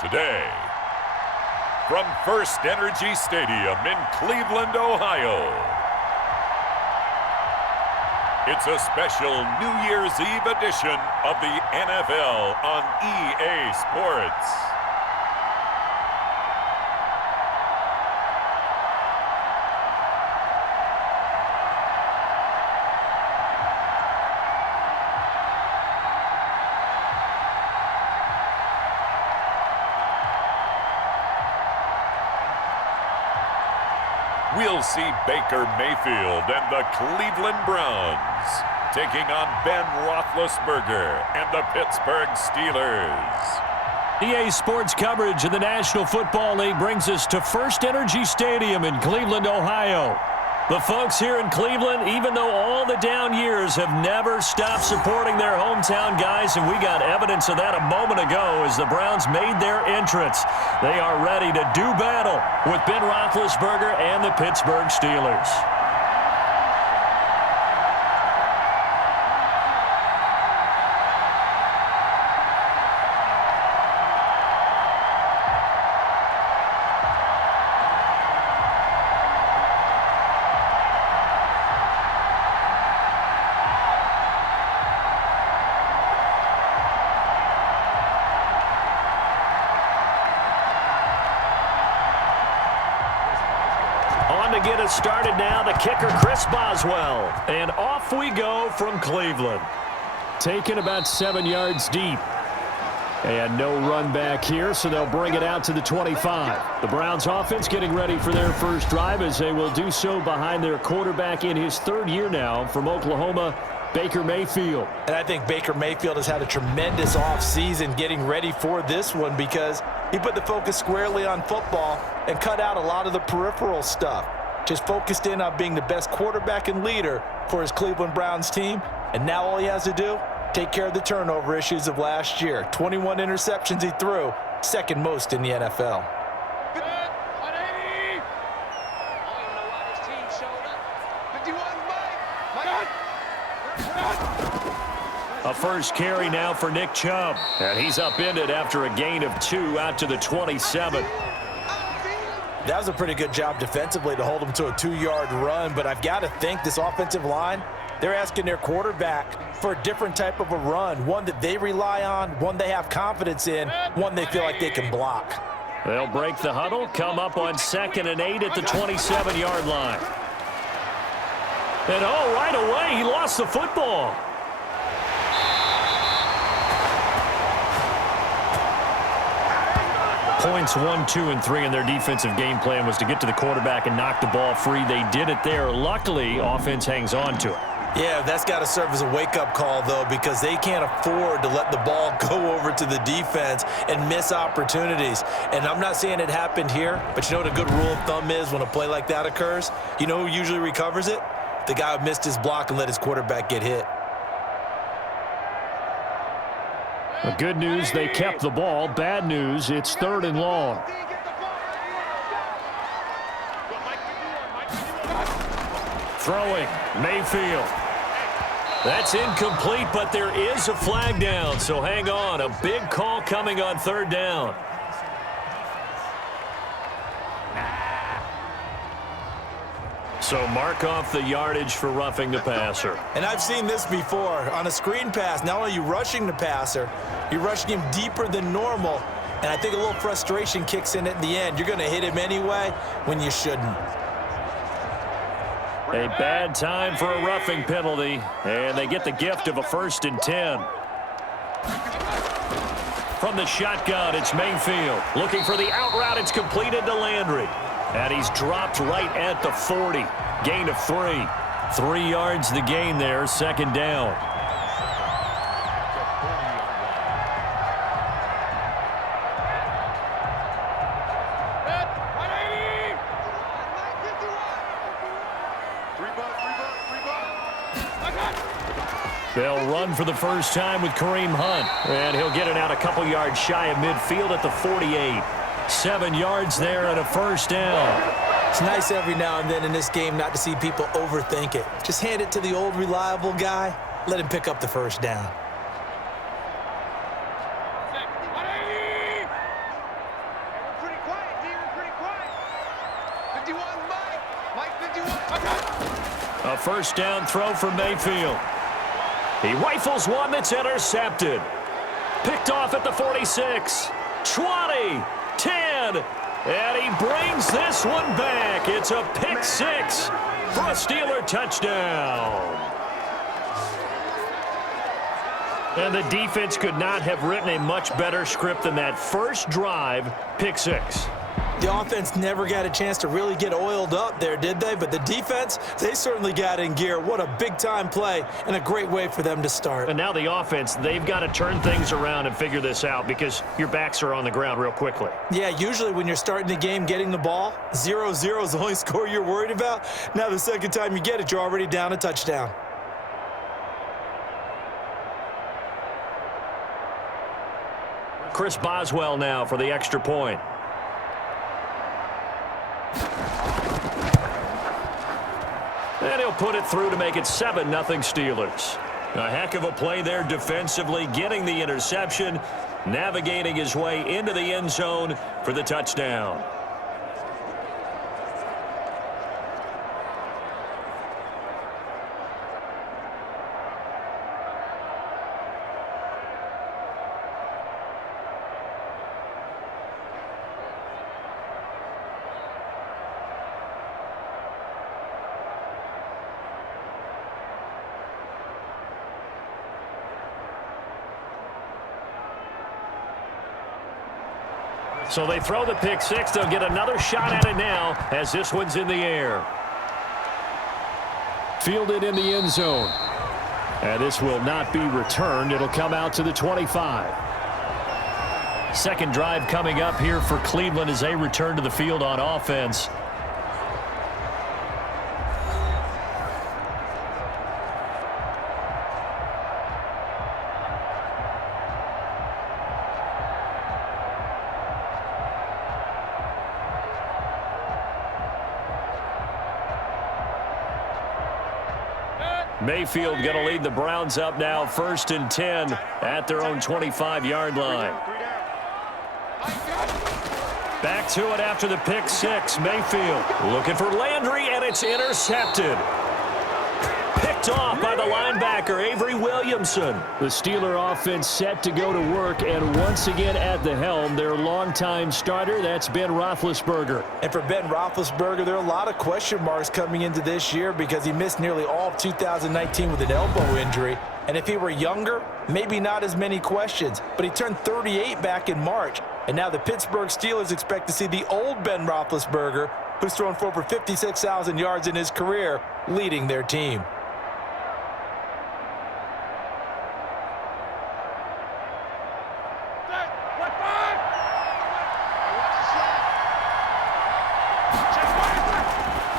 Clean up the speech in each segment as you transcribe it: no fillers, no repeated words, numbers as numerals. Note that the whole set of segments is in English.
Today, from First Energy Stadium in Cleveland, Ohio, it's a special New Year's Eve edition of the NFL on EA Sports. We'll see Baker Mayfield and the Cleveland Browns taking on Ben Roethlisberger and the Pittsburgh Steelers. EA Sports coverage of the National Football League brings us to First Energy Stadium in Cleveland, Ohio. The folks here in Cleveland, even though all the down years, have never stopped supporting their hometown guys, and we got evidence of that a moment ago as the Browns made their entrance. They are ready to do battle with Ben Roethlisberger and the Pittsburgh Steelers. To get us started now, the kicker, Chris Boswell. And off we go from Cleveland. Taken about 7 yards deep. And no run back here, so they'll bring it out to the 25. The Browns offense getting ready for their first drive as they will do so behind their quarterback in his third year now from Oklahoma, Baker Mayfield. And I think Baker Mayfield has had a tremendous offseason getting ready for this one because he put the focus squarely on football and cut out a lot of the peripheral stuff. Just focused in on being the best quarterback and leader for his Cleveland Browns team. And now all he has to do, take care of the turnover issues of last year. 21 interceptions he threw, second most in the NFL. A first carry now for Nick Chubb. And he's upended after a gain of 2 out to the 27. That was a pretty good job defensively to hold him to a 2-yard run, but I've got to think this offensive line, they're asking their quarterback for a different type of a run, one that they rely on, one they have confidence in, one they feel like they can block. They'll break the huddle, come up on 2nd and 8 at the 27-yard line. And right away, he lost the football. Points 1, 2, and 3 in their defensive game plan was to get to the quarterback and knock the ball free. They did it there. Luckily, offense hangs on to it. Yeah, that's got to serve as a wake-up call, though, because they can't afford to let the ball go over to the defense and miss opportunities. And I'm not saying it happened here, but you know what a good rule of thumb is when a play like that occurs? You know who usually recovers it? The guy who missed his block and let his quarterback get hit. The good news, they kept the ball. Bad news, it's 3rd and long. Throwing, Mayfield. That's incomplete, but there is a flag down, so hang on. A big call coming on 3rd down. So mark off the yardage for roughing the passer. And I've seen this before. On a screen pass, not only are you rushing the passer, you're rushing him deeper than normal. And I think a little frustration kicks in at the end. You're going to hit him anyway when you shouldn't. A bad time for a roughing penalty, and they get the gift of a 1st and 10. From the shotgun, it's Mayfield. Looking for the out route. It's completed to Landry. And he's dropped right at the 40. Gain of 3. 3 yards the gain there, 2nd down. They'll run for the first time with Kareem Hunt. And he'll get it out a couple yards shy of midfield at the 48. 7 yards there and a 1st down. It's nice every now and then in this game not to see people overthink it. Just hand it to the old reliable guy. Let him pick up the 1st down. A first down throw for Mayfield. He rifles one that's intercepted. Picked off at the 46, 20, 10, and he brings this one back. It's a pick six for a Steeler touchdown. And the defense could not have written a much better script than that first drive, pick six. The offense never got a chance to really get oiled up there, did they? But the defense, they certainly got in gear. What a big-time play and a great way for them to start. And now the offense, they've got to turn things around and figure this out because your backs are on the ground real quickly. Yeah, usually when you're starting the game getting the ball, 0-0 is the only score you're worried about. Now the second time you get it, you're already down a touchdown. Chris Boswell now for the extra point. And he'll put it through to make it 7-0 Steelers. A heck of a play there defensively, getting the interception, navigating his way into the end zone for the touchdown. So they throw the pick six. They'll get another shot at it now as this one's in the air. Fielded in the end zone. And this will not be returned. It'll come out to the 25. Second drive coming up here for Cleveland as they return to the field on offense. Mayfield going to lead the Browns up now, 1st and 10 at their own 25-yard line. Back to it after the pick six. Mayfield looking for Landry, and it's intercepted. Picked off by the linebacker, Avery Williamson. The Steeler offense set to go to work, and once again at the helm, their longtime starter, that's Ben Roethlisberger. And for Ben Roethlisberger, there are a lot of question marks coming into this year because he missed nearly all of 2019 with an elbow injury. And if he were younger, maybe not as many questions. But he turned 38 back in March. And now the Pittsburgh Steelers expect to see the old Ben Roethlisberger, who's thrown for over 56,000 yards in his career, leading their team.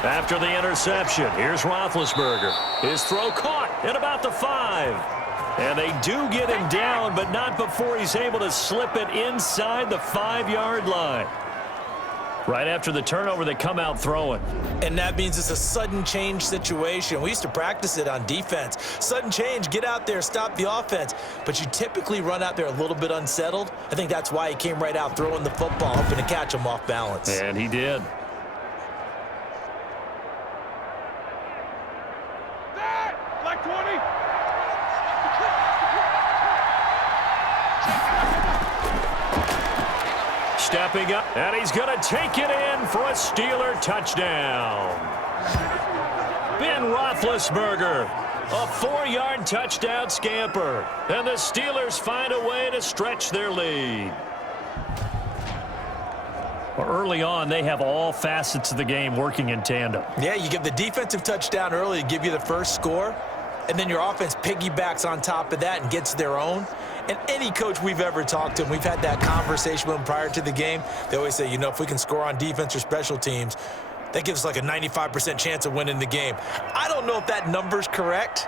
After the interception, here's Roethlisberger. His throw caught at about the 5. And they do get him down, but not before he's able to slip it inside the 5-yard line. Right after the turnover, they come out throwing. And that means it's a sudden change situation. We used to practice it on defense. Sudden change, get out there, stop the offense. But you typically run out there a little bit unsettled. I think that's why he came right out throwing the football, hoping to catch him off balance. And he did. Stepping up, and he's going to take it in for a Steeler touchdown. Ben Roethlisberger, a 4-yard touchdown scamper, and the Steelers find a way to stretch their lead. Well, early on, they have all facets of the game working in tandem. Yeah, you give the defensive touchdown early to give you the first score, and then your offense piggybacks on top of that and gets their own. And any coach we've ever talked to, and we've had that conversation with them prior to the game, they always say, you know, if we can score on defense or special teams, that gives us like a 95% chance of winning the game. I don't know if that number's correct,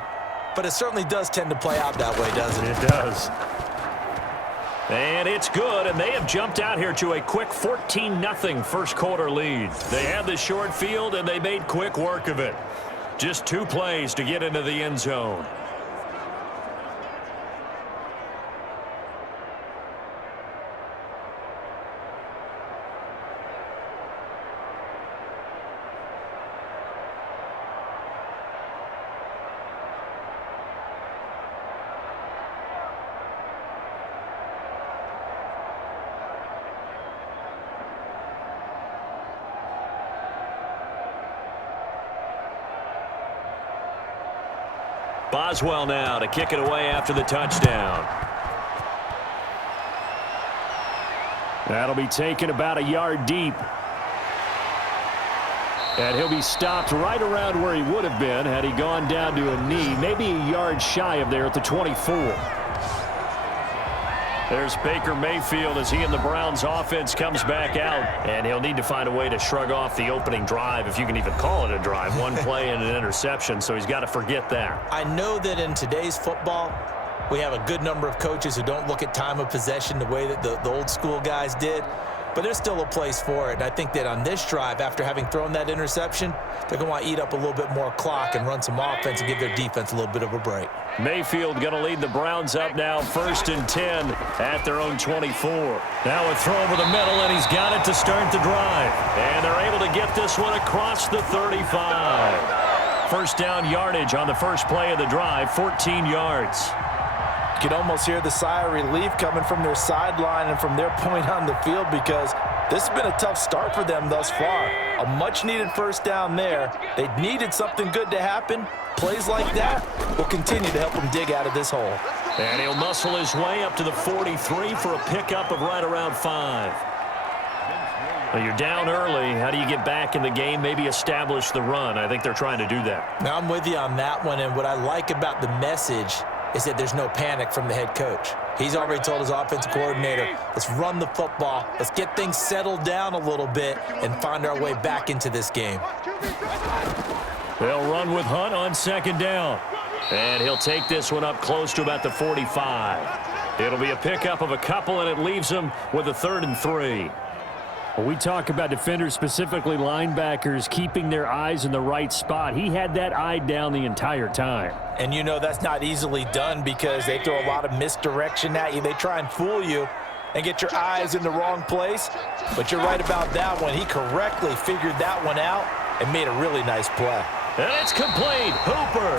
but it certainly does tend to play out that way, doesn't it? It does. And it's good, and they have jumped out here to a quick 14-0 first quarter lead. They had the short field, and they made quick work of it. Just 2 plays to get into the end zone. Boswell now to kick it away after the touchdown. That'll be taken about a yard deep. And he'll be stopped right around where he would have been had he gone down to a knee, maybe a yard shy of there at the 24. There's Baker Mayfield as he and the Browns offense comes back out. And he'll need to find a way to shrug off the opening drive, if you can even call it a drive. One play and an interception, so he's got to forget that. I know that in today's football, we have a good number of coaches who don't look at time of possession the way that the old school guys did. But there's still a place for it. And I think that on this drive, after having thrown that interception, they're going to want to eat up a little bit more clock and run some offense and give their defense a little bit of a break. Mayfield going to lead the Browns up now, 1st and 10 at their own 24. Now a throw over the middle, and he's got it to start the drive. And they're able to get this one across the 35. First down yardage on the first play of the drive, 14 yards. You can almost hear the sigh of relief coming from their sideline and from their point on the field, because this has been a tough start for them thus far. A much-needed first down there. They needed something good to happen. Plays like that will continue to help them dig out of this hole. And he'll muscle his way up to the 43 for a pickup of right around 5. Well, you're down early. How do you get back in the game, maybe establish the run? I think they're trying to do that. Now, I'm with you on that one, and what I like about the message is that there's no panic from the head coach. He's already told his offensive coordinator, let's run the football, let's get things settled down a little bit and find our way back into this game. They'll run with Hunt on 2nd down. And he'll take this one up close to about the 45. It'll be a pickup of a couple, and it leaves him with a 3rd and 3. Well, we talk about defenders, specifically linebackers, keeping their eyes in the right spot. He had that eye down the entire time. And you know that's not easily done because they throw a lot of misdirection at you. They try and fool you and get your eyes in the wrong place. But you're right about that one. He correctly figured that one out and made a really nice play. And it's complete. Hooper.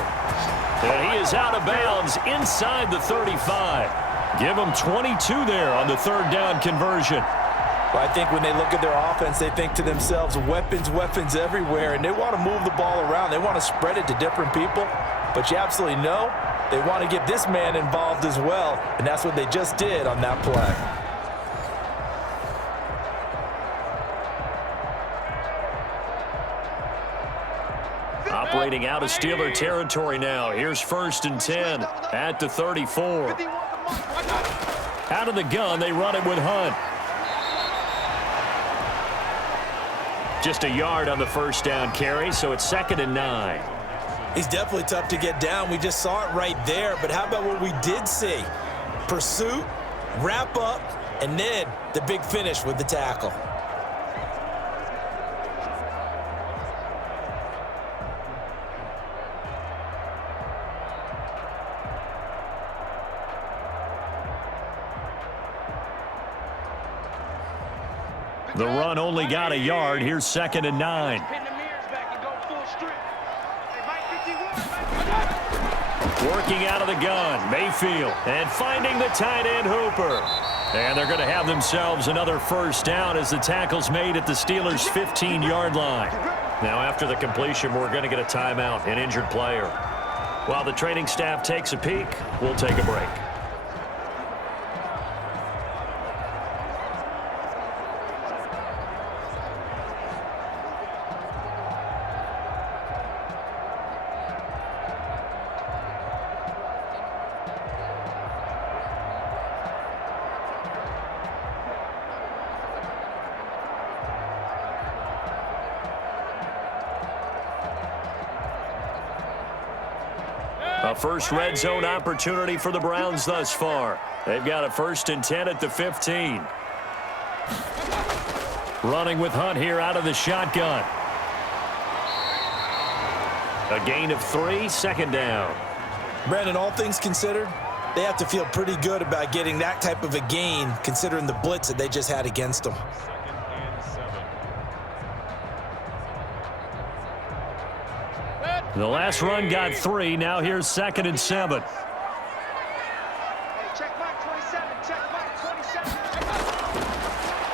And he is out of bounds inside the 35. Give him 22 there on the 3rd down conversion. Well, I think when they look at their offense, they think to themselves, weapons, weapons everywhere, and they want to move the ball around. They want to spread it to different people, but you absolutely know they want to get this man involved as well, and that's what they just did on that play. Operating out of Steeler territory now. Here's 1st and 10 at the 34. Out of the gun, they run it with Hunt. Just a yard on the first down carry, so it's 2nd and 9. He's definitely tough to get down. We just saw it right there, but how about what we did see? Pursuit, wrap up, and then the big finish with the tackle. The run only got a yard. Here's 2nd and 9. Working out of the gun, Mayfield, and finding the tight end, Hooper. And they're going to have themselves another first down as the tackle's made at the Steelers' 15-yard line. Now, after the completion, we're going to get a timeout, an injured player. While the training staff takes a peek, we'll take a break. A first red zone opportunity for the Browns thus far. They've got a 1st and 10 at the 15. Running with Hunt here out of the shotgun. A gain of 3, 2nd down. Brandon, all things considered, they have to feel pretty good about getting that type of a gain considering the blitz that they just had against them. The last run got 3. Now here's 2nd and 7.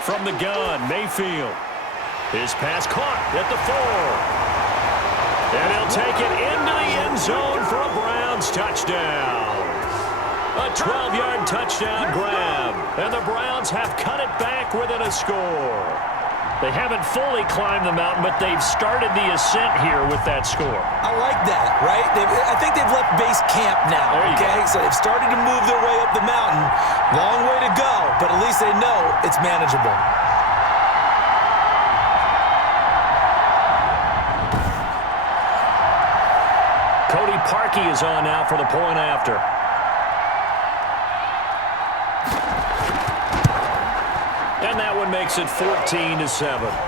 From the gun, Mayfield. His pass caught at the 4. And he'll take it into the end zone for a Browns touchdown. A 12-yard touchdown grab. And the Browns have cut it back within a score. They haven't fully climbed the mountain, but they've started the ascent here with that score. I like that, right? I think they've left base camp now, okay? So they've started to move their way up the mountain. Long way to go, but at least they know it's manageable. Cody Parkey is on now for the point after. And that one makes it 14-7.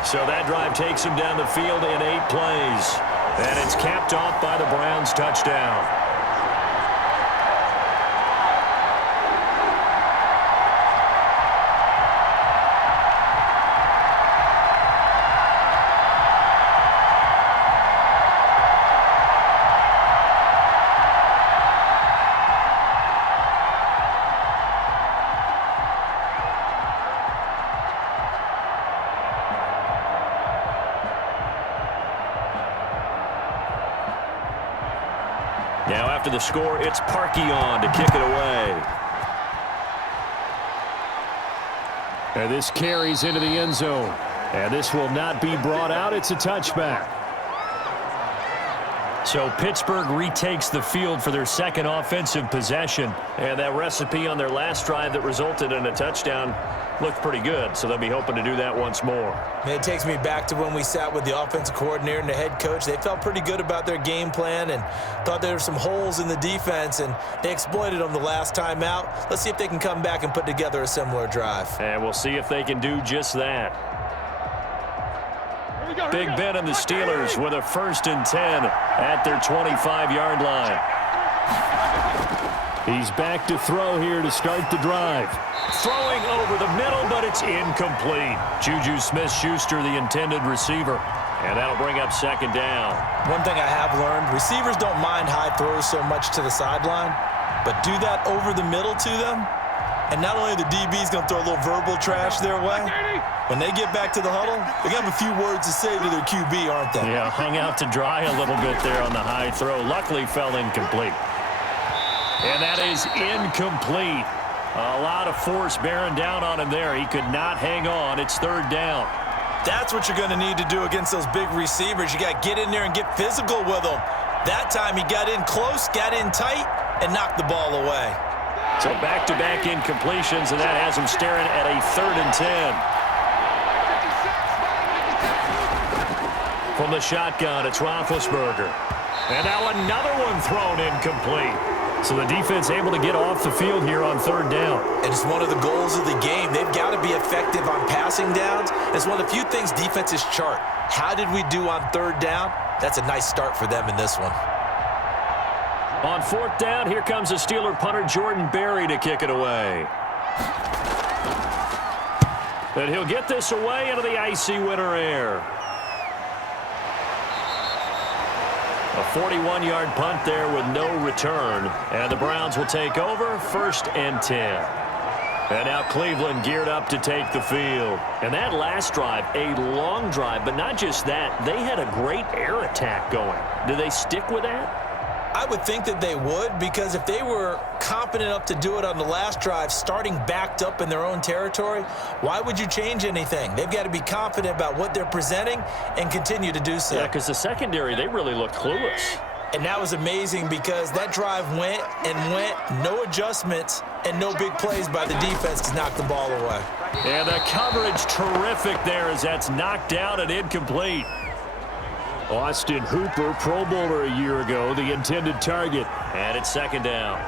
So that drive takes him down the field in 8 plays. And it's capped off by the Browns touchdown. Now after the score, it's Parkey on to kick it away. And this carries into the end zone. And this will not be brought out. It's a touchback. So Pittsburgh retakes the field for their second offensive possession. And that recipe on their last drive that resulted in a touchdown looked pretty good. So they'll be hoping to do that once more. It takes me back to when we sat with the offensive coordinator and the head coach. They felt pretty good about their game plan and thought there were some holes in the defense, and they exploited them the last time out. Let's see if they can come back and put together a similar drive. And we'll see if they can do just that. Big Ben and the Steelers with a 1st and 10 at their 25-yard line. He's back to throw here to start the drive. Throwing over the middle, but it's incomplete. Juju Smith-Schuster, the intended receiver. And that'll bring up 2nd down. One thing I have learned, receivers don't mind high throws so much to the sideline, but do that over the middle to them, and not only the DB's going to throw a little verbal trash their way, when they get back to the huddle, they're going to have a few words to say to their QB, aren't they? Yeah, hung out to dry a little bit there on the high throw. Luckily fell incomplete. And that is incomplete. A lot of force bearing down on him there. He could not hang on. It's 3rd down. That's what you're going to need to do against those big receivers. You got to get in there and get physical with them. That time he got in close, got in tight, and knocked the ball away. So back-to-back incompletions, and that has him staring at a 3rd and 10. From the shotgun, it's Roethlisberger. And now another one thrown incomplete. So the defense able to get off the field here on 3rd down. And it's one of the goals of the game. They've got to be effective on passing downs. It's one of the few things defenses chart. How did we do on 3rd down? That's a nice start for them in this one. On 4th down, here comes the Steeler punter Jordan Berry to kick it away. And he'll get this away into the icy winter air. A 41-yard punt there with no return. And the Browns will take over 1st and 10. And now Cleveland geared up to take the field. And that last drive, a long drive, but not just that. They had a great air attack going. Do they stick with that? I would think that they would, because if they were confident enough to do it on the last drive, starting backed up in their own territory, why would you change anything? They've got to be confident about what they're presenting and continue to do so. Yeah, because the secondary, they really looked clueless. And that was amazing because that drive went and went, no adjustments and no big plays by the defense to knock the ball away. And the coverage terrific there as that's knocked down and incomplete. Austin Hooper, Pro Bowler a year ago, the intended target. And it's 2nd down.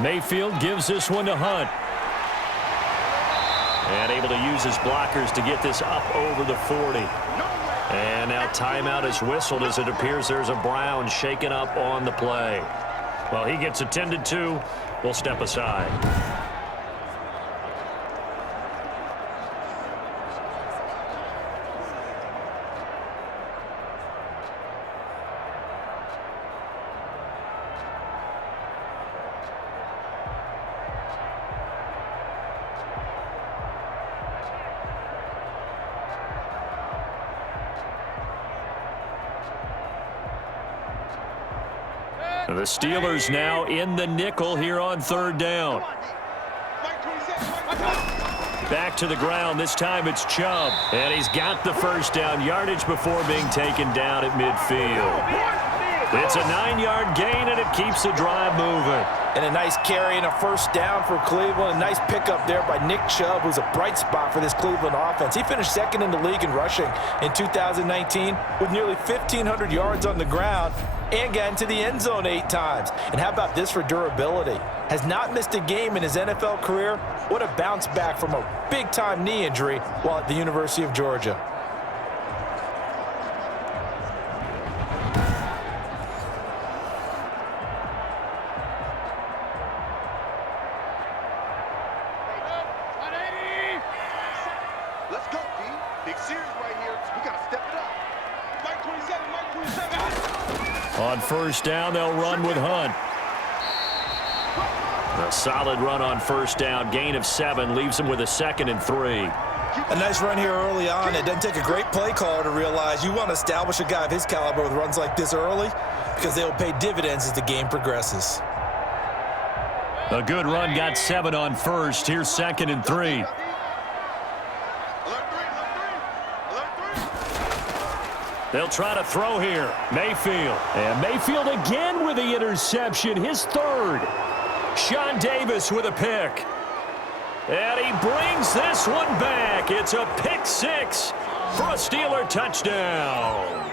Mayfield gives this one to Hunt. And able to use his blockers to get this up over the 40. And now timeout is whistled as it appears there's a Brown shaken up on the play. Well, he gets attended to. We'll step aside. The Steelers now in the nickel here on third down. Back to the ground. This time it's Chubb. And he's got the first down yardage before being taken down at midfield. It's a 9-yard gain, and it keeps the drive moving. And a nice carry and a first down for Cleveland. A nice pickup there by Nick Chubb, who's a bright spot for this Cleveland offense. He finished second in the league in rushing in 2019 with nearly 1,500 yards on the ground and got into the end zone 8 times. And how about this for durability? Has not missed a game in his NFL career. What a bounce back from a big-time knee injury while at the University of Georgia. On first down, they'll run with Hunt. A solid run on first down. Gain of 7 leaves him with a 2nd and 3. A nice run here early on. It doesn't take a great play caller to realize you want to establish a guy of his caliber with runs like this early because they'll pay dividends as the game progresses. A good run, got 7 on first. Here's 2nd and 3. They'll try to throw here. Mayfield. And Mayfield again with the interception. His 3rd. Sean Davis with a pick. And he brings this one back. It's a pick 6 for a Steeler touchdown.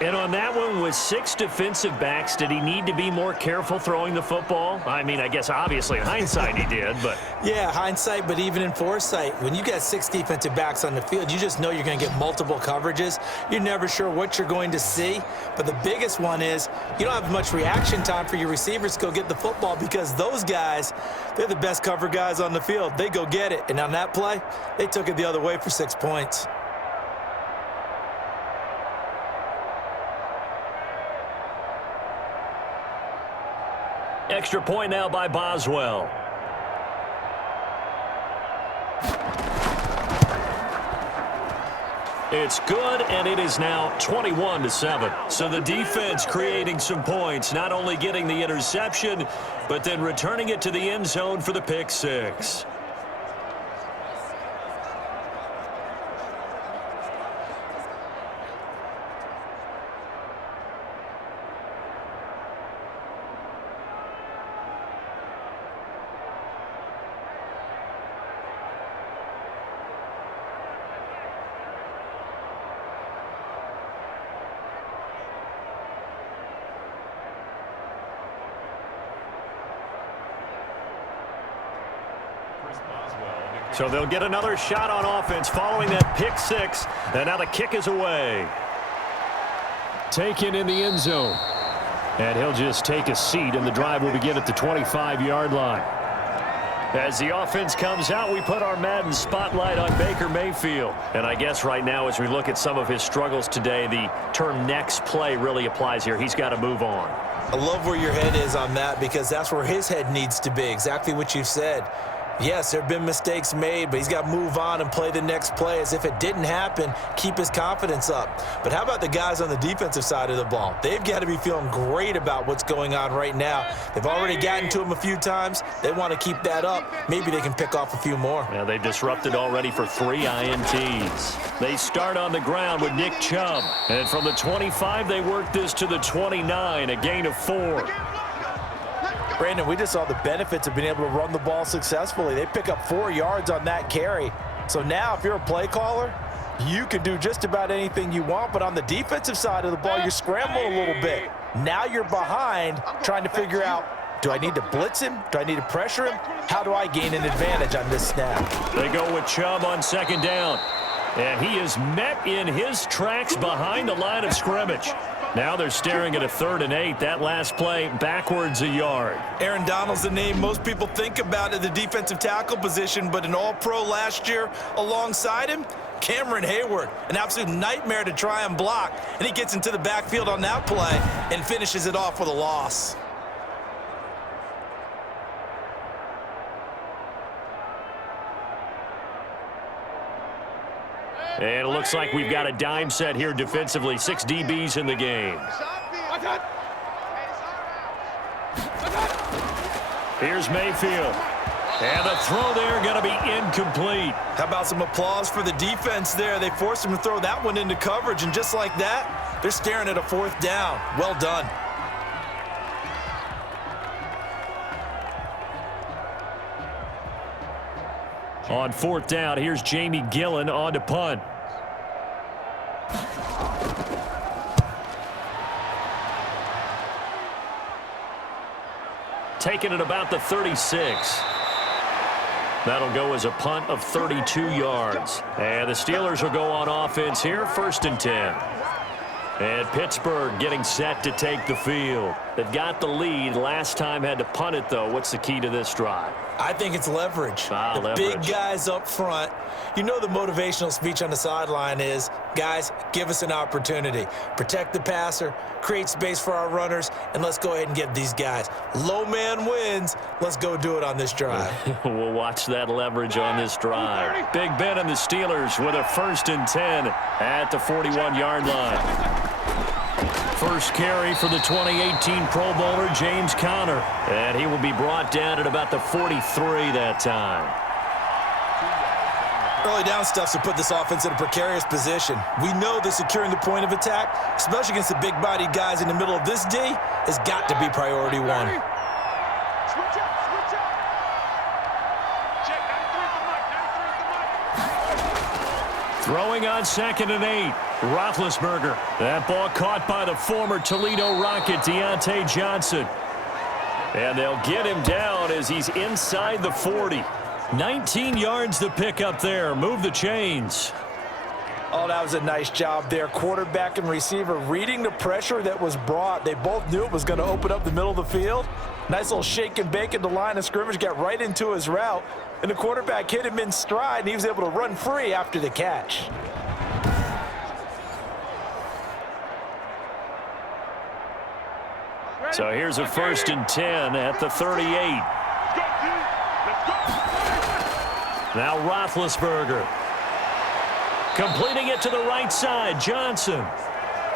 And on that one, with 6 defensive backs, did he need to be more careful throwing the football? I mean, I guess obviously in hindsight he did, but... Yeah, hindsight, but even in foresight, when you got 6 defensive backs on the field, you just know you're going to get multiple coverages. You're never sure what you're going to see. But the biggest one is you don't have much reaction time for your receivers to go get the football because those guys, they're the best cover guys on the field. They go get it. And on that play, they took it the other way for 6 points. Extra point now by Boswell. It's good, and it is now 21-7. So the defense creating some points, not only getting the interception, but then returning it to the end zone for the pick 6. So they'll get another shot on offense following that pick 6. And now the kick is away. Taken in the end zone. And he'll just take a seat, and the drive will begin at the 25-yard line. As the offense comes out, we put our Madden spotlight on Baker Mayfield. And I guess right now, as we look at some of his struggles today, the term next play really applies here. He's got to move on. I love where your head is on that because that's where his head needs to be, exactly what you said. Yes, there have been mistakes made, but he's got to move on and play the next play as if it didn't happen, keep his confidence up. But how about the guys on the defensive side of the ball? They've got to be feeling great about what's going on right now. They've already gotten to him a few times. They want to keep that up. Maybe they can pick off a few more. Yeah, they disrupted already for 3 INTs. They start on the ground with Nick Chubb. And from the 25, they work this to the 29, a gain of 4. Brandon, we just saw the benefits of being able to run the ball successfully. They pick up 4 yards on that carry. So now if you're a play caller, you can do just about anything you want. But on the defensive side of the ball, you're scrambling a little bit. Now you're behind trying to figure out, do I need to blitz him? Do I need to pressure him? How do I gain an advantage on this snap? They go with Chubb on 2nd down. And he is met in his tracks behind the line of scrimmage. Now they're staring at a 3rd and 8. That last play backwards a yard. Aaron Donald's the name most people think about at the defensive tackle position, but an all-pro last year alongside him, Cameron Hayward, an absolute nightmare to try and block. And he gets into the backfield on that play and finishes it off with a loss. And it looks like we've got a dime set here defensively. 6 DBs in the game. Here's Mayfield. And the throw there going to be incomplete. How about some applause for the defense there? They forced him to throw that one into coverage, and just like that, they're staring at a 4th down. Well done. On 4th down, here's Jamie Gillen on to punt. Taking it about the 36. That'll go as a punt of 32 yards. And the Steelers will go on offense here, 1st and 10. And Pittsburgh getting set to take the field. They've got the lead. Last time had to punt it, though. What's the key to this drive? I think it's leverage. The big guys up front. You know the motivational speech on the sideline is, guys, give us an opportunity. Protect the passer, create space for our runners, and let's go ahead and get these guys. Low man wins. Let's go do it on this drive. We'll watch that leverage on this drive. Big Ben and the Steelers with a 1st and 10 at the 41-yard line. First carry for the 2018 Pro Bowler, James Conner. And he will be brought down at about the 43 that time. Early down stuff to put this offense in a precarious position. We know that securing the point of attack, especially against the big-bodied guys in the middle of this D, has got to be priority one. Throwing on 2nd and 8. Roethlisberger. That ball caught by the former Toledo Rocket, Deontay Johnson. And they'll get him down as he's inside the 40. 19 yards to pick up there. Move the chains. Oh, that was a nice job there. Quarterback and receiver reading the pressure that was brought. They both knew it was going to open up the middle of the field. Nice little shake and bake at the line of scrimmage, got right into his route. And the quarterback hit him in stride, and he was able to run free after the catch. So here's a 1st and 10 at the 38. Now Roethlisberger. Completing it to the right side, Johnson.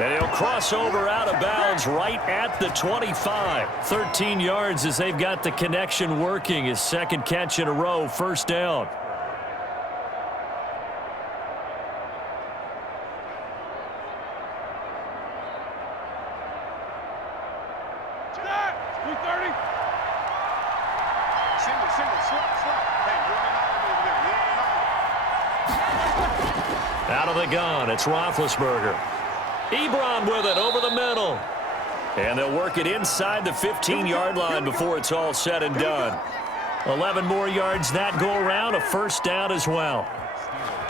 And he'll cross over out of bounds right at the 25. 13 yards as they've got the connection working. His 2nd catch in a row, 1st down. Out of the gun, it's Roethlisberger. Ebron with it over the middle. And they'll work it inside the 15-yard line before it's all said and done. 11 more yards that go around, a 1st down as well.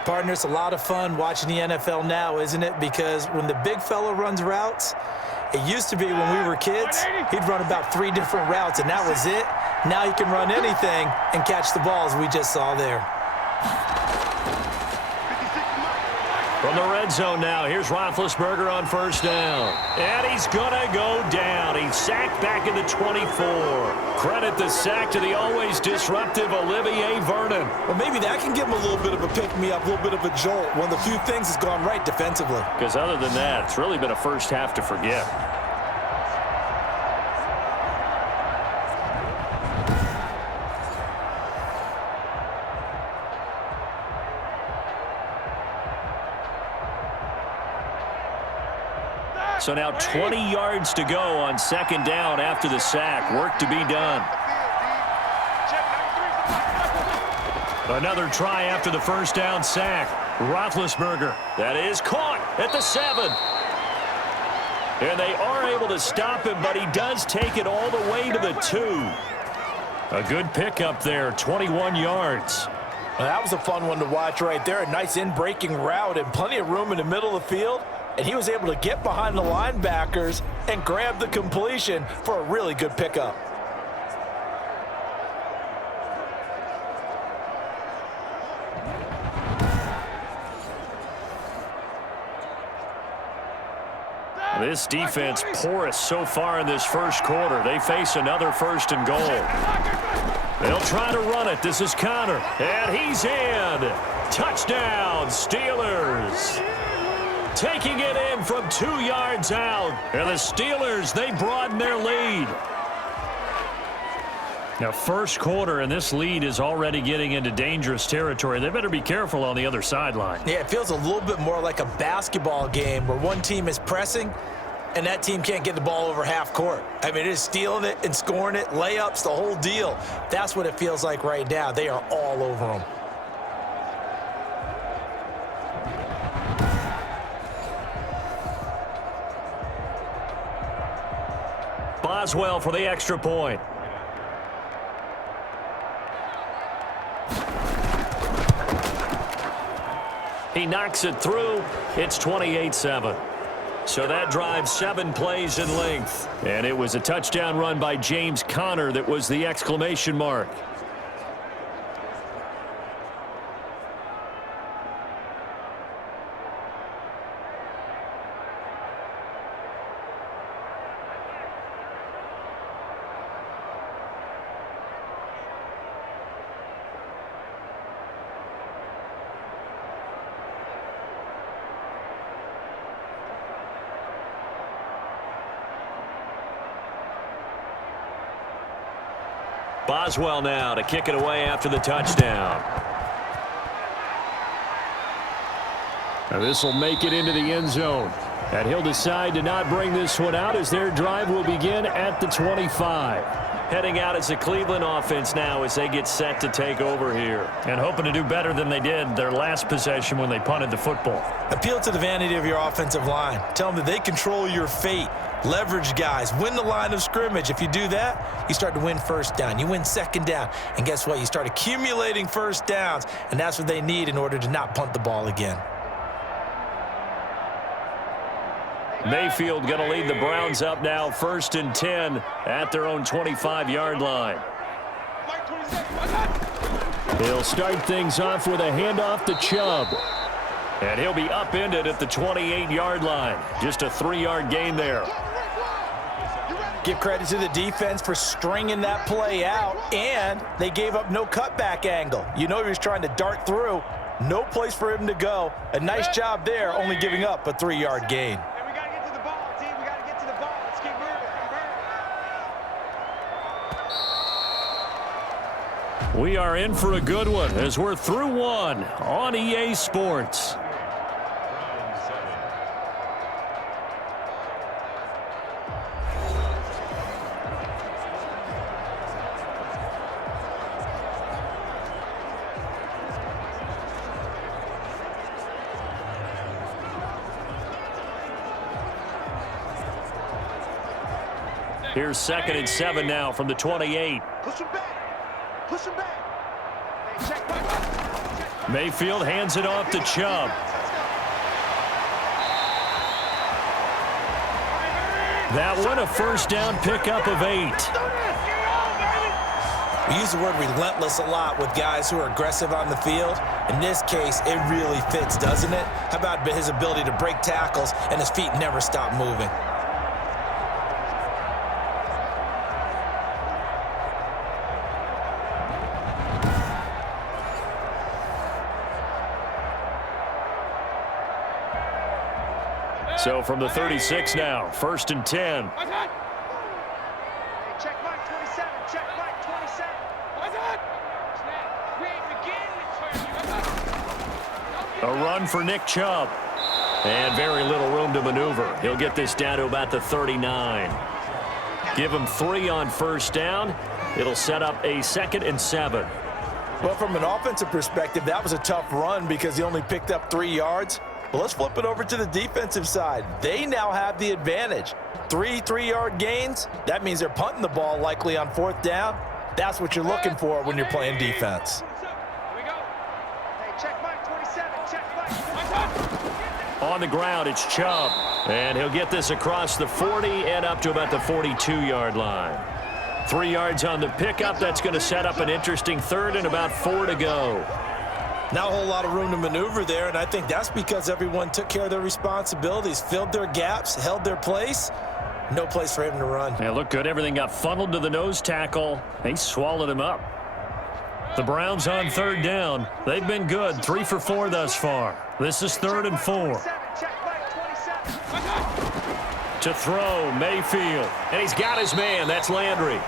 Partner, it's a lot of fun watching the NFL now, isn't it? Because when the big fella runs routes, it used to be when we were kids, he'd run about 3 different routes, and that was it. Now he can run anything and catch the balls we just saw there. From the red zone now, here's Roethlisberger on 1st down. And he's going to go down. He's sacked back at the 24. Credit the sack to the always disruptive Olivier Vernon. Well, maybe that can give him a little bit of a pick-me-up, a little bit of a jolt. One of the few things that's gone right defensively. Because other than that, it's really been a first half to forget. So now 20 yards to go on 2nd down after the sack. Work to be done. Another try after the 1st down sack. Roethlisberger. That is caught at the 7. And they are able to stop him, but he does take it all the way to the 2. A good pickup there, 21 yards. Well, that was a fun one to watch right there. A nice in-breaking route and plenty of room in the middle of the field. And he was able to get behind the linebackers and grab the completion for a really good pickup. This defense porous so far in this first quarter. They face another 1st and goal. They'll try to run it. This is Connor. And he's in. Touchdown, Steelers. Taking it in from 2 yards out. And the Steelers, they broaden their lead. Now, first quarter, and this lead is already getting into dangerous territory. They better be careful on the other sideline. Yeah, it feels a little bit more like a basketball game where one team is pressing and that team can't get the ball over half court. I mean, it is stealing it and scoring it, layups, the whole deal. That's what it feels like right now. They are all over them. Boswell for the extra point. He knocks it through. It's 28-7. So that drives 7 plays in length. And it was a touchdown run by James Conner that was the exclamation mark. Boswell now to kick it away after the touchdown. Now this will make it into the end zone. And he'll decide to not bring this one out as their drive will begin at the 25. Heading out as a Cleveland offense now as they get set to take over here. And hoping to do better than they did their last possession when they punted the football. Appeal to the vanity of your offensive line. Tell them that they control your fate. Leverage guys. Win the line of scrimmage. If you do that, you start to win first down. You win second down. And guess what? You start accumulating first downs. And that's what they need in order to not punt the ball again. Mayfield going to lead the Browns up now, 1st and 10 at their own 25-yard line. He'll start things off with a handoff to Chubb. And he'll be upended at the 28-yard line. Just a 3-yard gain there. Give credit to the defense for stringing that play out, and they gave up no cutback angle. You know he was trying to dart through. No place for him to go. A nice job there, only giving up a 3-yard gain. We are in for a good one as we're through one on EA Sports. Here's 2nd and 7 now from the 28. Push him back. Push him back. Mayfield hands it off to Chubb. That one a first down pickup of 8. We use the word relentless a lot with guys who are aggressive on the field. In this case, it really fits, doesn't it? How about his ability to break tackles and his feet never stop moving? So from the 36 now, 1st and 10. Check Mike 27. Check Mike 27. A run for Nick Chubb. And very little room to maneuver. He'll get this down to about the 39. Give him 3 on first down. It'll set up a 2nd and 7. Well, from an offensive perspective, that was a tough run because he only picked up 3 yards. But let's flip it over to the defensive side. They now have the advantage. 3 3-yard gains. That means they're punting the ball likely on 4th down. That's what you're looking for when you're playing defense. Check Mike 27. Check Mike. On the ground, it's Chubb. And he'll get this across the 40 and up to about the 42-yard line. 3 yards on the pickup. That's going to set up an interesting third and about 4 to go. Not a whole lot of room to maneuver there, and I think that's because everyone took care of their responsibilities, filled their gaps, held their place. No place for him to run. Yeah, looked good. Everything got funneled to the nose tackle. They swallowed him up. The Browns on third down. They've been good. 3 for 4 thus far. This is 3rd and 4. Check Mike 27. To throw, Mayfield. And he's got his man. That's Landry.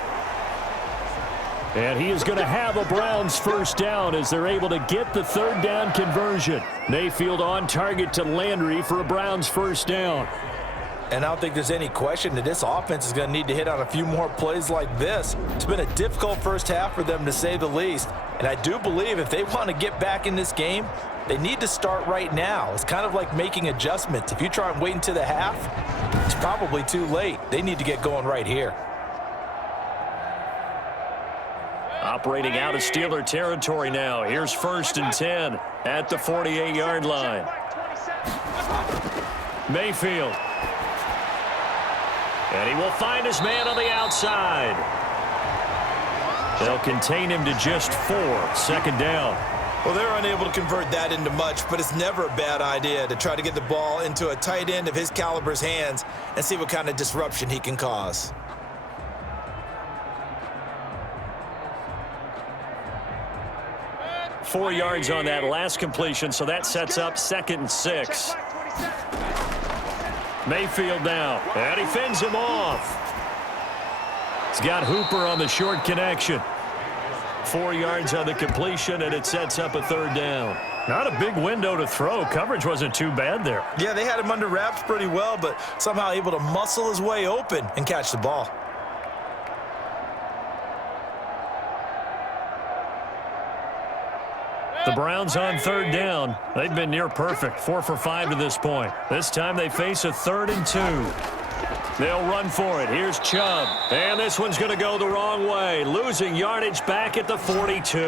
And he is going to have a Browns first down as they're able to get the third down conversion. Mayfield on target to Landry for a Browns first down. And I don't think there's any question that this offense is going to need to hit on a few more plays like this. It's been a difficult first half for them, to say the least. And I do believe if they want to get back in this game, they need to start right now. It's kind of like making adjustments. If you try and wait until the half, it's probably too late. They need to get going right here. Operating out of Steeler territory now. Here's 1st and 10 at the 48-yard line. Mayfield. And he will find his man on the outside. They'll contain him to just 4. 2nd down. Well, they're unable to convert that into much, but it's never a bad idea to try to get the ball into a tight end of his caliber's hands and see what kind of disruption he can cause. Four yards on that last completion, so that sets up 2nd and 6. Mayfield now, and he fends him off. He's got Hooper on the short connection. 4 yards on the completion, and it sets up a 3rd down. Not a big window to throw. Coverage wasn't too bad there. Yeah, they had him under wraps pretty well, but somehow able to muscle his way open and catch the ball. The Browns on 3rd down. They've been near perfect, 4 for 5 to this point. This time they face a 3rd and 2. They'll run for it. Here's Chubb. And this one's going to go the wrong way. Losing yardage back at the 42.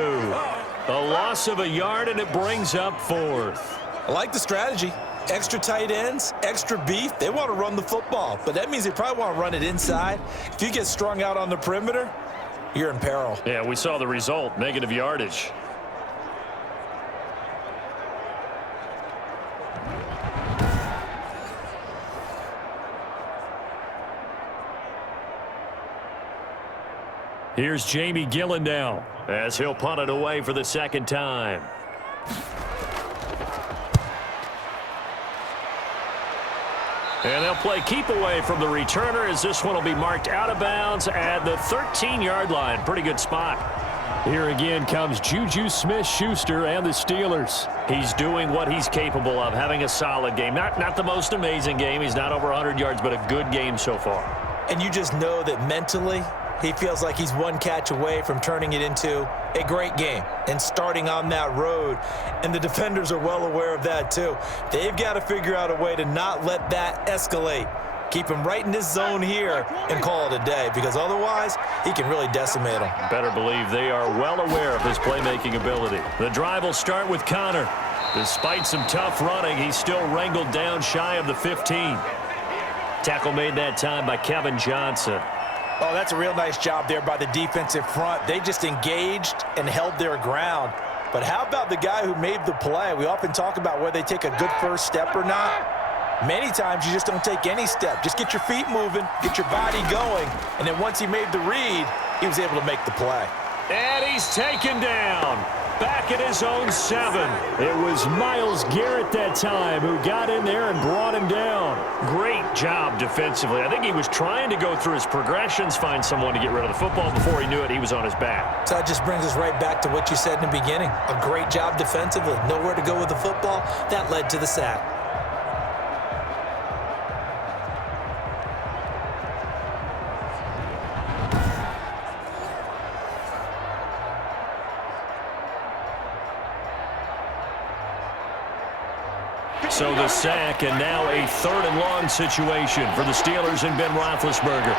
A loss of a yard, and it brings up 4th. I like the strategy. Extra tight ends, extra beef. They want to run the football, but that means they probably want to run it inside. If you get strung out on the perimeter, you're in peril. Yeah, we saw the result, negative yardage. Here's Jamie Gillen now as he'll punt it away for the 2nd time. And they'll play keep away from the returner as this one will be marked out of bounds at the 13-yard line. Pretty good spot. Here again comes Juju Smith-Schuster and the Steelers. He's doing what he's capable of, having a solid game. Not the most amazing game. He's not over 100 yards, but a good game so far. And you just know that mentally, he feels like he's one catch away from turning it into a great game and starting on that road. And the defenders are well aware of that too. They've got to figure out a way to not let that escalate. Keep him right in this zone here and call it a day, because otherwise he can really decimate him. Better believe they are well aware of his playmaking ability. The drive will start with Connor. Despite some tough running, he's still wrangled down shy of the 15. Tackle made that time by Kevin Johnson. Oh, that's a real nice job there by the defensive front. They just engaged and held their ground. But how about the guy who made the play? We often talk about whether they take a good first step or not. Many times you just don't take any step. Just get your feet moving, get your body going, and then once he made the read, he was able to make the play. And he's taken down. Back at his own 7. It was Myles Garrett that time who got in there and brought him down. Great job defensively. I think he was trying to go through his progressions, find someone to get rid of the football. Before he knew it, he was on his back. So that just brings us right back to what you said in the beginning. A great job defensively. Nowhere to go with the football. That led to the sack. So the sack, and now a 3rd and long situation for the Steelers and Ben Roethlisberger.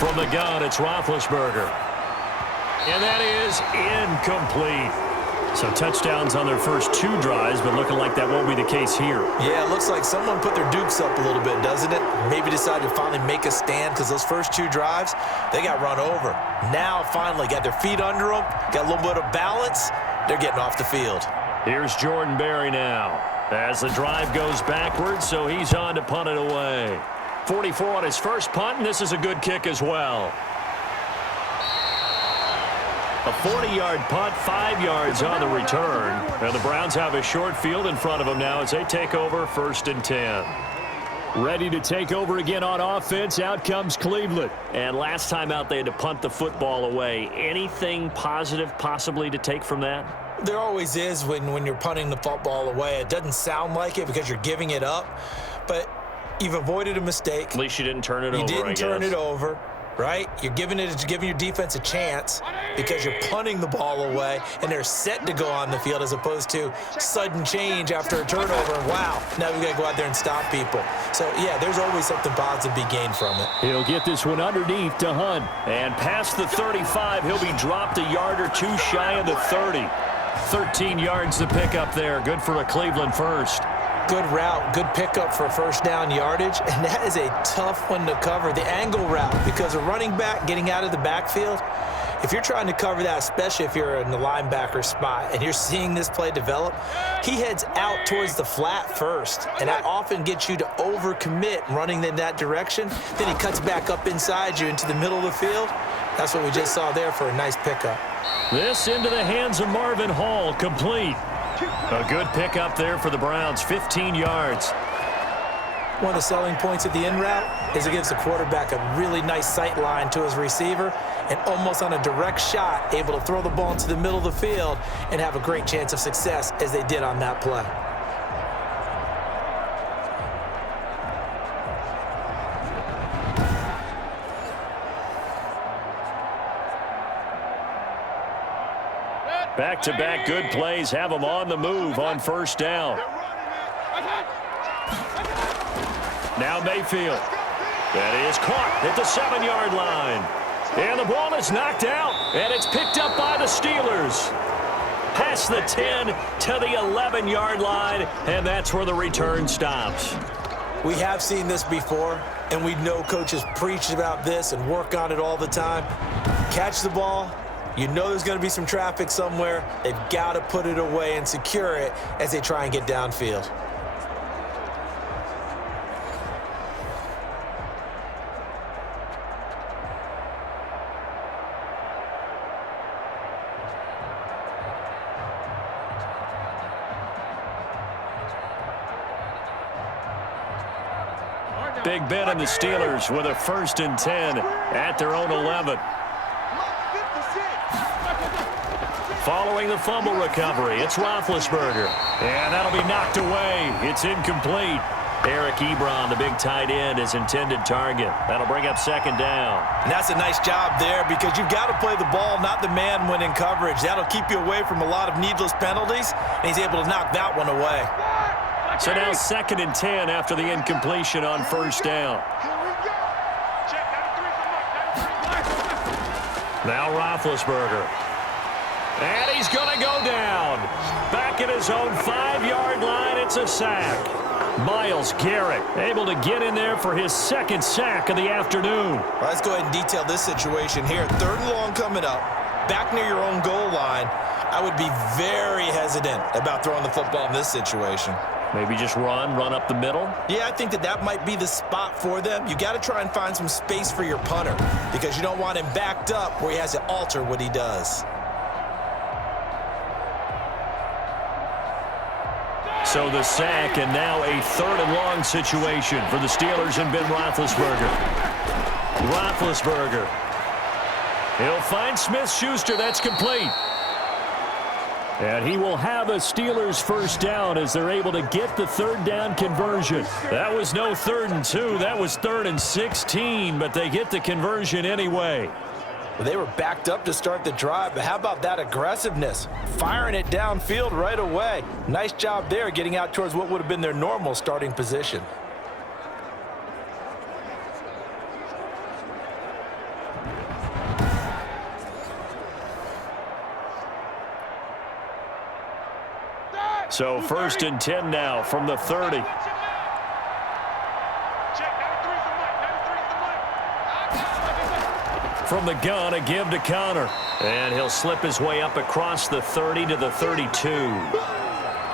From the gun, it's Roethlisberger. And that is incomplete. So touchdowns on their first 2 drives, but looking like that won't be the case here. Yeah, it looks like someone put their dukes up a little bit, doesn't it? Maybe decided to finally make a stand because those first 2 drives, they got run over. Now, finally, got their feet under them, got a little bit of balance. They're getting off the field. Here's Jordan Berry now as the drive goes backwards, so he's on to punt it away. 44 on his first punt, and this is a good kick as well. A 40-yard punt, 5 yards on the return. And the Browns have a short field in front of them now as they take over 1st and 10. Ready to take over again on offense. Out comes Cleveland. And last time out, they had to punt the football away. Anything positive possibly to take from that? There always is when you're punting the football away. It doesn't sound like it because you're giving it up, but you've avoided a mistake. At least you didn't turn it over, You didn't turn it over, right? You're giving your defense a chance because you're punting the ball away, and they're set to go on the field as opposed to sudden change after a turnover. And wow, now we got to go out there and stop people. So, yeah, there's always something positive to be gained from it. He'll get this one underneath to Hunt. And past the 35, he'll be dropped a yard or 2 shy of the 30. 13 yards to pick up there. Good for a Cleveland first. Good route, good pickup for first down yardage, and that is a tough one to cover, the angle route, because a running back getting out of the backfield, if you're trying to cover that, especially if you're in the linebacker spot and you're seeing this play develop, he heads out towards the flat first, and that often gets you to overcommit running in that direction. Then he cuts back up inside you into the middle of the field. That's what we just saw there for a nice pickup. This into the hands of Marvin Hall, complete. A good pickup there for the Browns, 15 yards. One of the selling points of the in route is it gives the quarterback a really nice sight line to his receiver and almost on a direct shot able to throw the ball into the middle of the field and have a great chance of success as they did on that play. Back-to-back good plays have them on the move on first down. Now Mayfield. That is caught at the 7-yard line. And the ball is knocked out, and it's picked up by the Steelers. Past the 10 to the 11-yard line, and that's where the return stops. We have seen this before, and we know coaches preach about this and work on it all the time. Catch the ball. You know there's going to be some traffic somewhere. They've got to put it away and secure it as they try and get downfield. Big Ben and the Steelers with a 1st and 10 at their own 11. Following the fumble recovery, it's Roethlisberger. And that'll be knocked away. It's incomplete. Eric Ebron, the big tight end, is intended target. That'll bring up 2nd down. And that's a nice job there because you've got to play the ball, not the man when in coverage. That'll keep you away from a lot of needless penalties, and he's able to knock that one away. So now 2nd and 10 after the incompletion on first down. Now Roethlisberger. And he's going to go down. Back at his own 5-yard line, it's a sack. Myles Garrett able to get in there for his 2nd sack of the afternoon. Well, let's go ahead and detail this situation here. 3rd and long coming up, back near your own goal line. I would be very hesitant about throwing the football in this situation. Maybe just run up the middle? Yeah, I think that might be the spot for them. You got to try and find some space for your punter because you don't want him backed up where he has to alter what he does. So the sack, and now a 3rd and long situation for the Steelers and Ben Roethlisberger. Roethlisberger. He'll find Smith-Schuster. That's complete. And he will have a Steelers 1st down as they're able to get the 3rd down conversion. That was no 3rd and 2. That was 3rd and 16, but they get the conversion anyway. Well, they were backed up to start the drive, but how about that aggressiveness? Firing it downfield right away. Nice job there getting out towards what would have been their normal starting position. So 1st and 10 now from the 30. From the gun, a give to Connor. And he'll slip his way up across the 30 to the 32.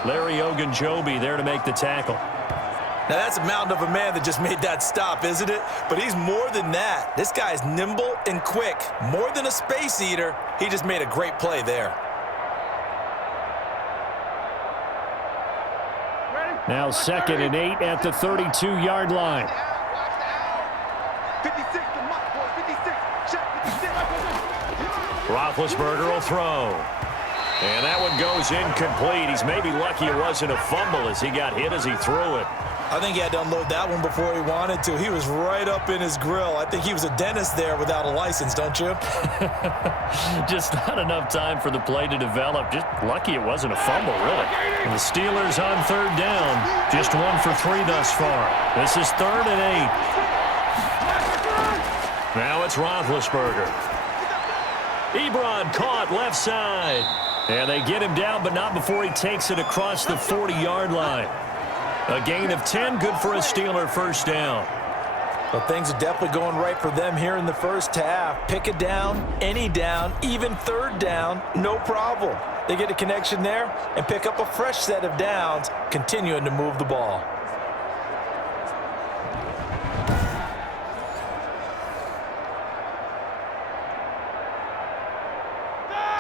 Larry Ogunjobi there to make the tackle. Now, that's a mountain of a man that just made that stop, isn't it? But he's more than that. This guy's nimble and quick. More than a space eater, he just made a great play there. Now 2nd and 8 at the 32-yard line. 56, Roethlisberger will throw. And that one goes incomplete. He's maybe lucky it wasn't a fumble as he got hit as he threw it. I think he had to unload that one before he wanted to. He was right up in his grill. I think he was a dentist there without a license, don't you? Just not enough time for the play to develop. Just lucky it wasn't a fumble, really. And the Steelers on 3rd down. Just 1 for 3 thus far. This is 3rd and 8. Now it's Roethlisberger. Ebron caught left side. And they get him down, but not before he takes it across the 40-yard line. A gain of 10, good for a Steeler 1st down. Well, things are definitely going right for them here in the first half. Pick a down, any down, even 3rd down, no problem. They get a connection there and pick up a fresh set of downs, continuing to move the ball.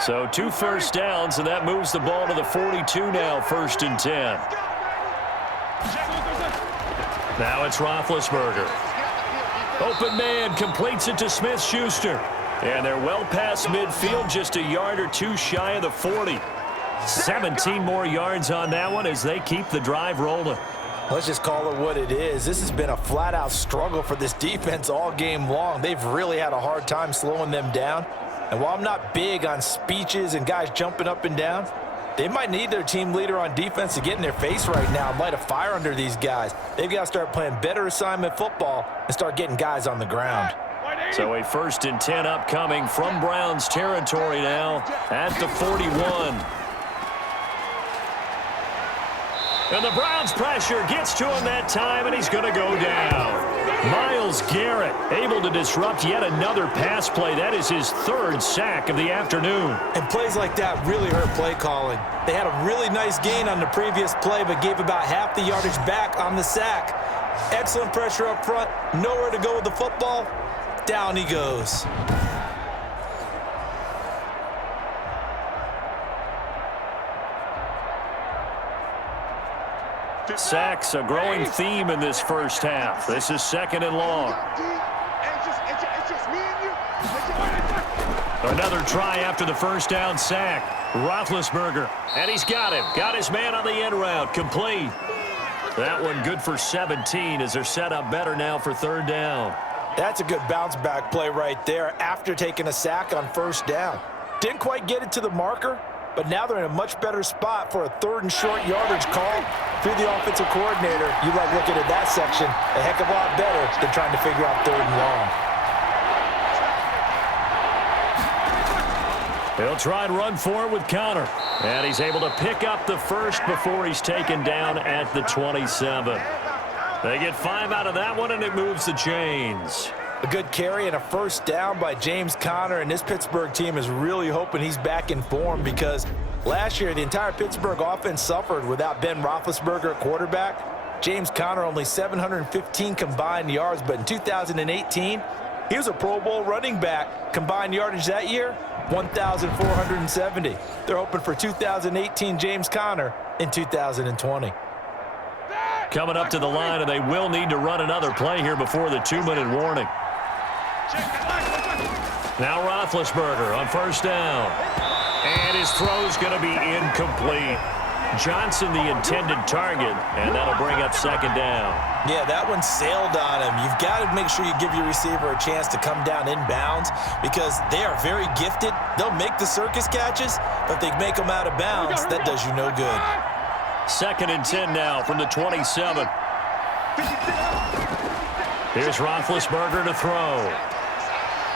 So 2 first downs, and that moves the ball to the 42 now, 1st and 10. Now it's Roethlisberger. Open man completes it to Smith-Schuster. And they're well past midfield, just a yard or 2 shy of the 40. 17 more yards on that one as they keep the drive rolling. Let's just call it what it is. This has been a flat-out struggle for this defense all game long. They've really had a hard time slowing them down. And while I'm not big on speeches and guys jumping up and down, they might need their team leader on defense to get in their face right now and light a fire under these guys. They've got to start playing better assignment football and start getting guys on the ground. So a 1st and 10 upcoming from Browns territory now at the 41. And the Browns pressure gets to him that time, and he's going to go down. Myles Garrett able to disrupt yet another pass play. That is his 3rd sack of the afternoon. And plays like that really hurt play calling. They had a really nice gain on the previous play, but gave about half the yardage back on the sack. Excellent pressure up front. Nowhere to go with the football. Down he goes. Sacks, a growing theme in this first half. This is 2nd and long. Another try after the first down sack. Roethlisberger, and he's got him. Got his man on the end route, complete. That one good for 17 as they're set up better now for 3rd down. That's a good bounce back play right there after taking a sack on 1st down. Didn't quite get it to the marker, but now they're in a much better spot for a 3rd and short yardage call. If you're the offensive coordinator, you like looking at that section a heck of a lot better than trying to figure out 3rd and long. He'll try and run for it with Connor. And he's able to pick up the 1st before he's taken down at the 27. They get 5 out of that one, and it moves the chains. A good carry and a 1st down by James Conner, and this Pittsburgh team is really hoping he's back in form because last year the entire Pittsburgh offense suffered without Ben Roethlisberger at quarterback. James Conner only 715 combined yards, but in 2018, he was a Pro Bowl running back. Combined yardage that year, 1,470. They're hoping for 2018 James Conner in 2020. Coming up to the line, and they will need to run another play here before the 2-minute warning. Now Roethlisberger on 1st down. And his throw's going to be incomplete. Johnson the intended target, and that'll bring up 2nd down. Yeah, that one sailed on him. You've got to make sure you give your receiver a chance to come down inbounds because they are very gifted. They'll make the circus catches, but if they make them out of bounds, that does you no good. 2nd and 10 now from the 27. Here's Roethlisberger to throw.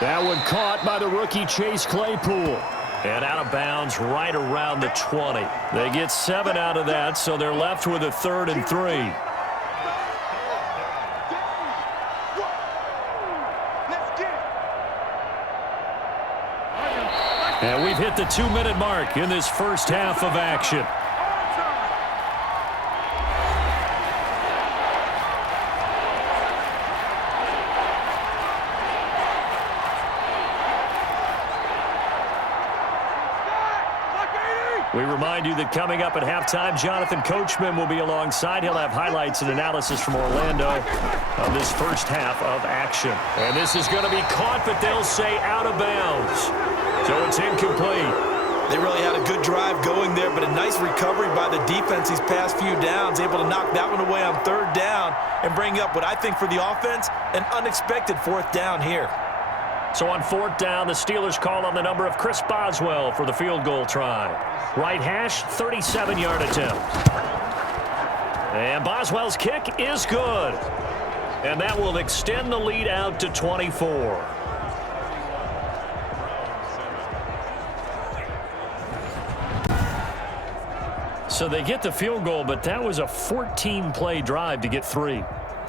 That one caught by the rookie Chase Claypool. And out of bounds right around the 20. They get 7 out of that, so they're left with a 3rd and 3. And we've hit the 2-minute mark in this first half of action. We remind you that coming up at halftime, Jonathan Coachman will be alongside. He'll have highlights and analysis from Orlando on this first half of action. And this is going to be caught, but they'll say out of bounds. So it's incomplete. They really had a good drive going there, but a nice recovery by the defense these past few downs, able to knock that one away on 3rd down and bring up what I think for the offense, an unexpected 4th down here. So on 4th down, the Steelers call on the number of Chris Boswell for the field goal try. Right hash, 37-yard attempt. And Boswell's kick is good. And that will extend the lead out to 24. So they get the field goal, but that was a 14-play drive to get 3.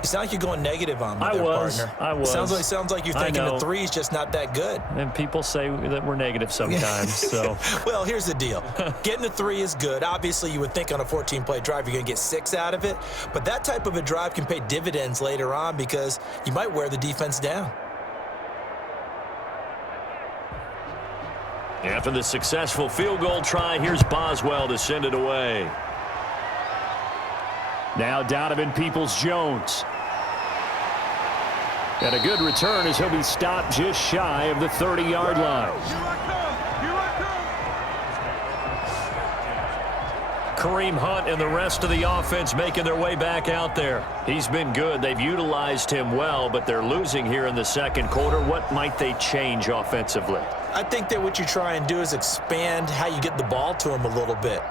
You sound like you're going negative on me there, partner. I was. Sounds like you're thinking the 3 is just not that good. And people say that we're negative sometimes. So. Well, here's the deal. Getting the 3 is good. Obviously, you would think on a 14-play drive you're going to get 6 out of it. But that type of a drive can pay dividends later on because you might wear the defense down. After the successful field goal try, here's Boswell to send it away. Now Donovan Peoples-Jones. And a good return as he'll be stopped just shy of the 30-yard line. Kareem Hunt and the rest of the offense making their way back out there. He's been good. They've utilized him well, but they're losing here in the second quarter. What might they change offensively? I think that what you try and do is expand how you get the ball to him a little bit.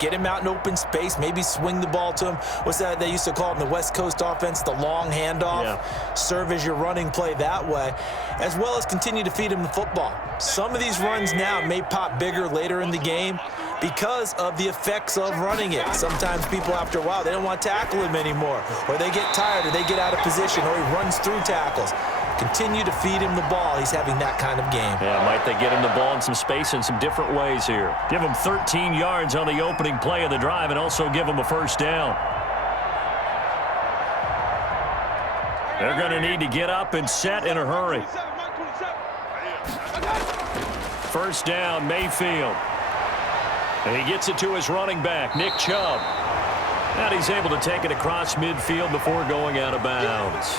Get him out in open space, maybe swing the ball to him. What's that they used to call it in the West Coast offense, the long handoff? Yeah. Serve as your running play that way, as well as continue to feed him the football. Some of these runs now may pop bigger later in the game because of the effects of running it. Sometimes people, after a while, they don't want to tackle him anymore, or they get tired, or they get out of position, or he runs through tackles. Continue to feed him the ball. He's having that kind of game. Yeah, might they get him the ball in some space in some different ways here. Give him 13 yards on the opening play of the drive and also give him a first down. They're going to need to get up and set in a hurry. First down, Mayfield. And he gets it to his running back, Nick Chubb. And he's able to take it across midfield before going out of bounds.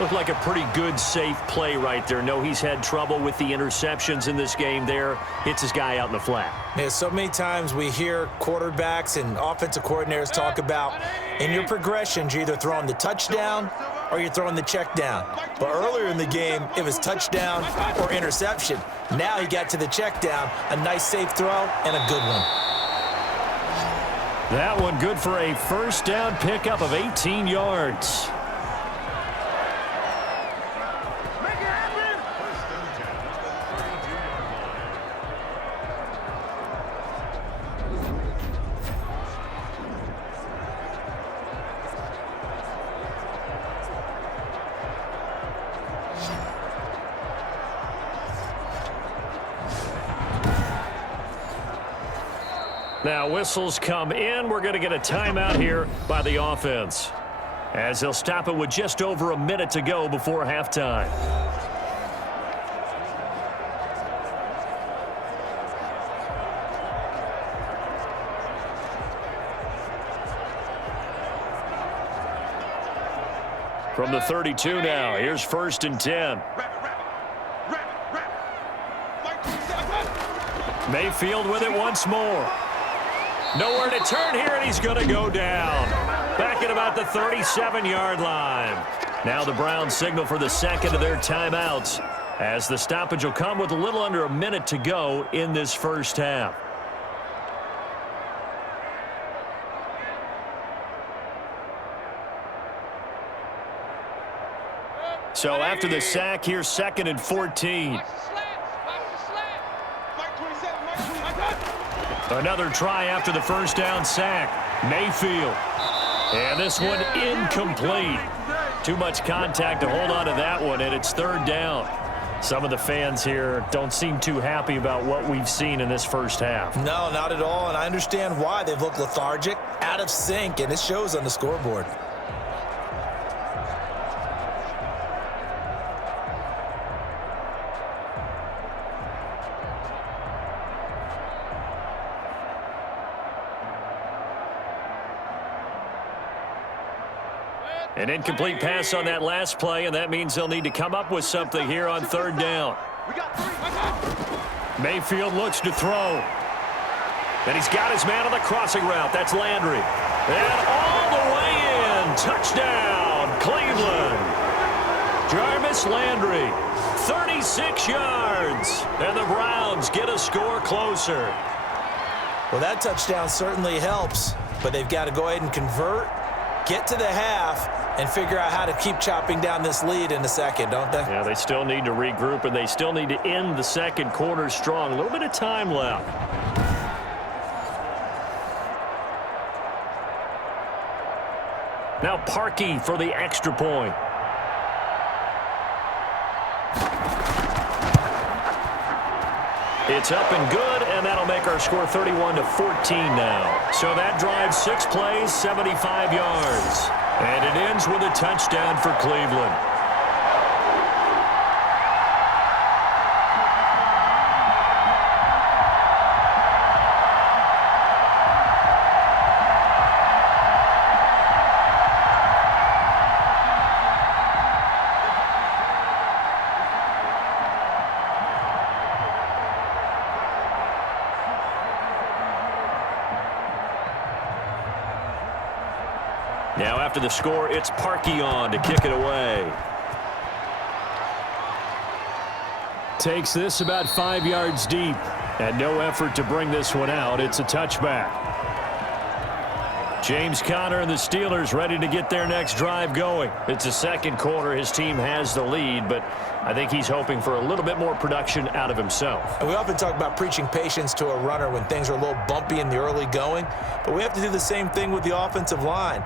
Looked like a pretty good, safe play right there. No, he's had trouble with the interceptions in this game there. Hits his guy out in the flat. Yeah, so many times we hear quarterbacks and offensive coordinators talk about in your progressions, you're either throwing the touchdown or you're throwing the check down. But earlier in the game, it was touchdown or interception. Now he got to the check down, a nice safe throw and a good one. That one good for a first down pickup of 18 yards. Now whistles come in. We're going to get a timeout here by the offense, as they'll stop it with just over a minute to go before halftime. From the 32 now, here's 1st and 10. Mayfield with it once more. Nowhere to turn here, and he's going to go down. Back at about the 37-yard line. Now the Browns signal for the second of their timeouts, as the stoppage will come with a little under a minute to go in this first half. So after the sack, here's 2nd and 14. Another try after the first down sack. Mayfield. And this one incomplete. Too much contact to hold on to that one, and it's third down. Some of the fans here don't seem too happy about what we've seen in this first half. No, not at all, and I understand why. They've looked lethargic, out of sync, and it shows on the scoreboard. An incomplete pass on that last play, and that means they'll need to come up with something here on third down. Mayfield looks to throw. And he's got his man on the crossing route. That's Landry. And all the way in. Touchdown, Cleveland. Jarvis Landry, 36 yards. And the Browns get a score closer. Well, that touchdown certainly helps, but they've got to go ahead and convert, get to the half, and figure out how to keep chopping down this lead in the second, don't they? Yeah, they still need to regroup, and they still need to end the second quarter strong. A little bit of time left. Now Parkey for the extra point. It's up and good, and that'll make our score 31-14 now. So that drives 6 plays, 75 yards. And it ends with a touchdown for Cleveland. Now after the score, it's Parkey on to kick it away. Takes this about 5 yards deep. And no effort to bring this one out. It's a touchback. James Conner and the Steelers ready to get their next drive going. It's the second quarter. His team has the lead, but I think he's hoping for a little bit more production out of himself. And we often talk about preaching patience to a runner when things are a little bumpy in the early going, but we have to do the same thing with the offensive line.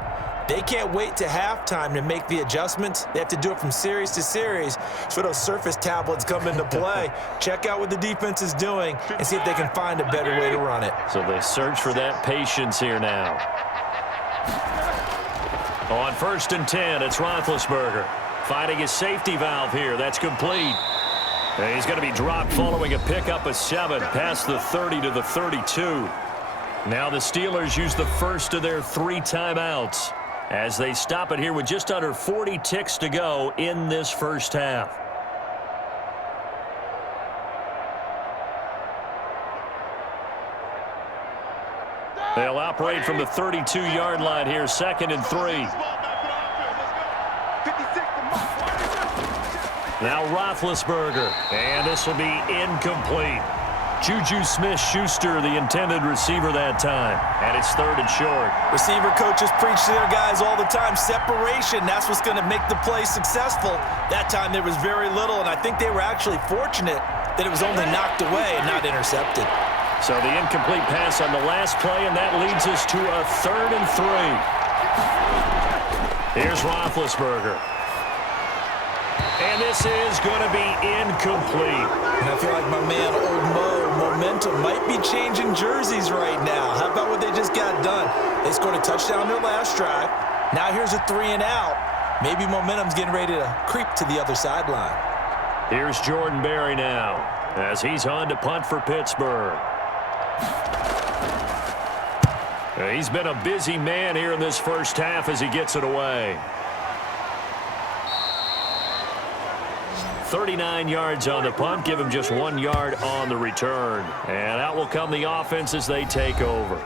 They can't wait to halftime to make the adjustments. They have to do it from series to series. That's where those surface tablets come into play. Check out what the defense is doing and see if they can find a better way to run it. So they search for that patience here now. On 1st and 10, it's Roethlisberger. Finding his safety valve here. That's complete. And he's going to be dropped following a pickup of 7 past the 30 to the 32. Now the Steelers use the first of their 3 timeouts as they stop it here with just under 40 ticks to go in this first half. They'll operate from the 32-yard line here, 2nd and 3. Now Roethlisberger, and this will be incomplete. Juju Smith-Schuster, the intended receiver that time. And it's 3rd and short. Receiver coaches preach to their guys all the time. Separation, that's what's going to make the play successful. That time there was very little, and I think they were actually fortunate that it was only knocked away and not intercepted. So the incomplete pass on the last play, and that leads us to a 3rd and 3. Here's Roethlisberger. And this is going to be incomplete. And I feel like my man, Old Mo, momentum might be changing jerseys right now. How about what they just got done? They scored a touchdown their last drive. Now here's a 3 and out. Maybe momentum's getting ready to creep to the other sideline. Here's Jordan Berry now as he's on to punt for Pittsburgh. He's been a busy man here in this first half as he gets it away. 39 yards on the punt, give him just 1 yard on the return. And out will come the offense as they take over.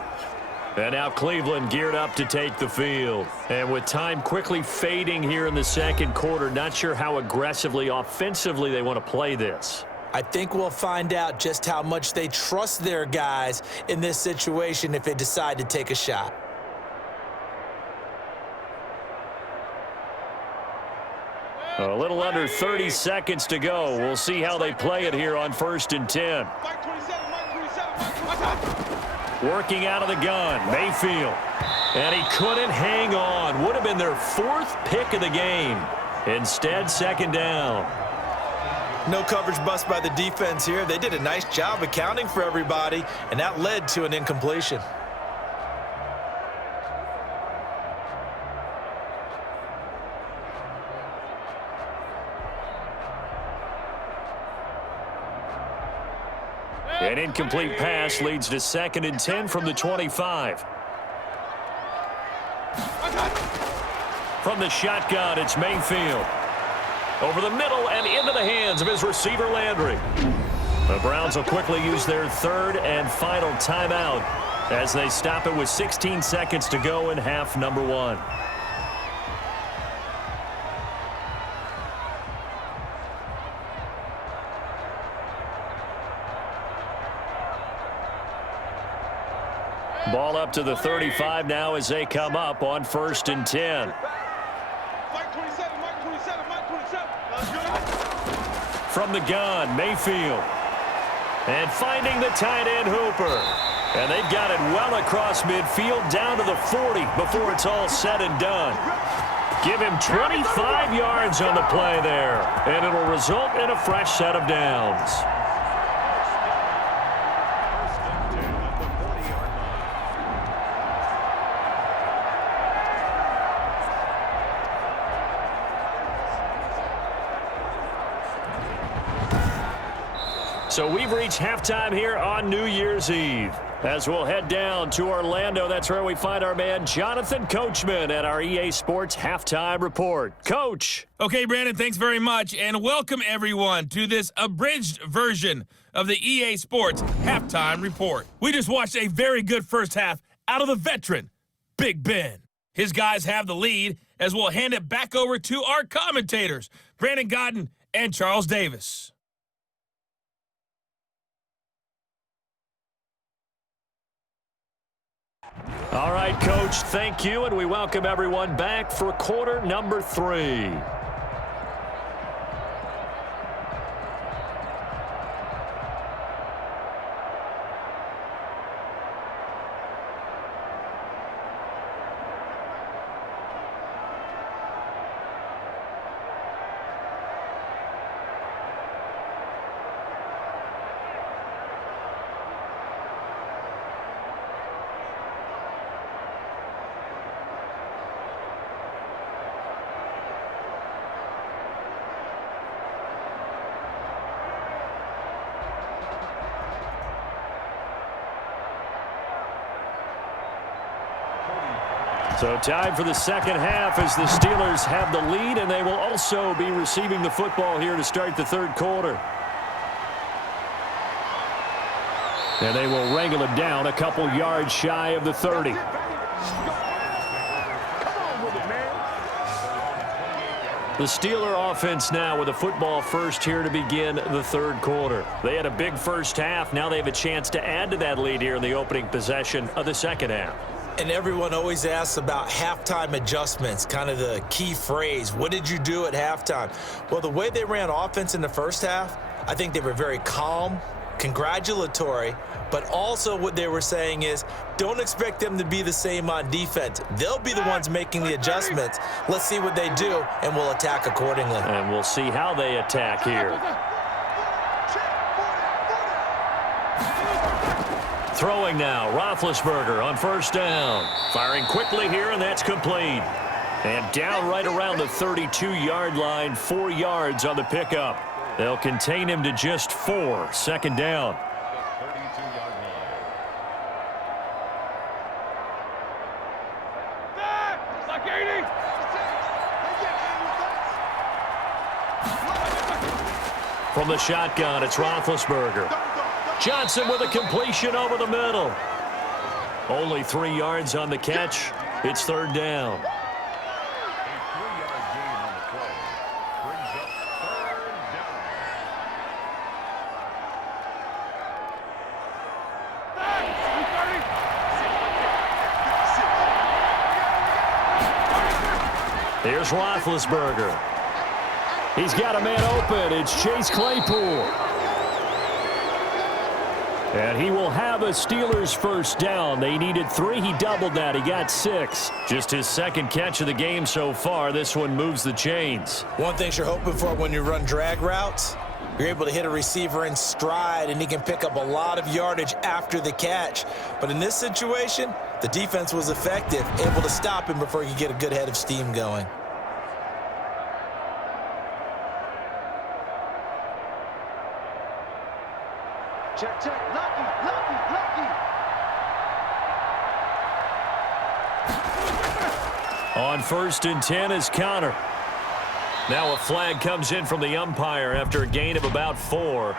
And now Cleveland geared up to take the field. And with time quickly fading here in the second quarter, not sure how aggressively, offensively they want to play this. I think we'll find out just how much they trust their guys in this situation if they decide to take a shot. A little under 30 seconds to go. We'll see how they play it here on 1st and 10. Working out of the gun, Mayfield. And he couldn't hang on. Would have been their 4th pick of the game. Instead, second down. No coverage bust by the defense here. They did a nice job accounting for everybody, and that led to an incompletion. An incomplete pass leads to 2nd and 10 from the 25. From the shotgun, it's Mayfield. Over the middle and into the hands of his receiver, Landry. The Browns will quickly use their 3rd and final timeout as they stop it with 16 seconds to go in half number 1. Ball up to the 35 now as they come up on 1st and 10. From the gun, Mayfield. And finding the tight end, Hooper. And they've got it well across midfield down to the 40 before it's all said and done. Give him 25 yards on the play there, and it'll result in a fresh set of downs. So we've reached halftime here on New Year's Eve. As we'll head down to Orlando, that's where we find our man Jonathan Coachman at our EA Sports Halftime Report. Coach. Okay, Brandon, thanks very much, and welcome everyone to this abridged version of the EA Sports Halftime Report. We just watched a very good first half out of the veteran, Big Ben. His guys have the lead as we'll hand it back over to our commentators, Brandon Godden and Charles Davis. All right, Coach, thank you, and we welcome everyone back for quarter number 3. So time for the second half as the Steelers have the lead, and they will also be receiving the football here to start the third quarter. And they will wrangle it down a couple yards shy of the 30. The Steeler offense now with the football first here to begin the third quarter. They had a big first half. Now they have a chance to add to that lead here in the opening possession of the second half. And everyone always asks about halftime adjustments, kind of the key phrase. What did you do at halftime? Well, the way they ran offense in the first half, I think they were very calm, congratulatory, but also what they were saying is don't expect them to be the same on defense. They'll be the ones making the adjustments. Let's see what they do, and we'll attack accordingly. And we'll see how they attack here. Throwing now, Roethlisberger on first down. Firing quickly here, and that's complete. And down right around the 32-yard line, 4 yards on the pickup. They'll contain him to just 4, second down. From the shotgun, it's Roethlisberger. Johnson with a completion over the middle. Only 3 yards on the catch. It's third down. Here's Roethlisberger. He's got a man open. It's Chase Claypool. And he will have a Steelers first down. They needed 3. He doubled that. He got 6. Just his second catch of the game so far. This one moves the chains. One thing you're hoping for when you run drag routes, you're able to hit a receiver in stride, and he can pick up a lot of yardage after the catch. But in this situation, the defense was effective, able to stop him before he could get a good head of steam going. Check, check. Lucky, lucky, lucky. On 1st and 10 is Connor. Now a flag comes in from the umpire after a gain of about 4.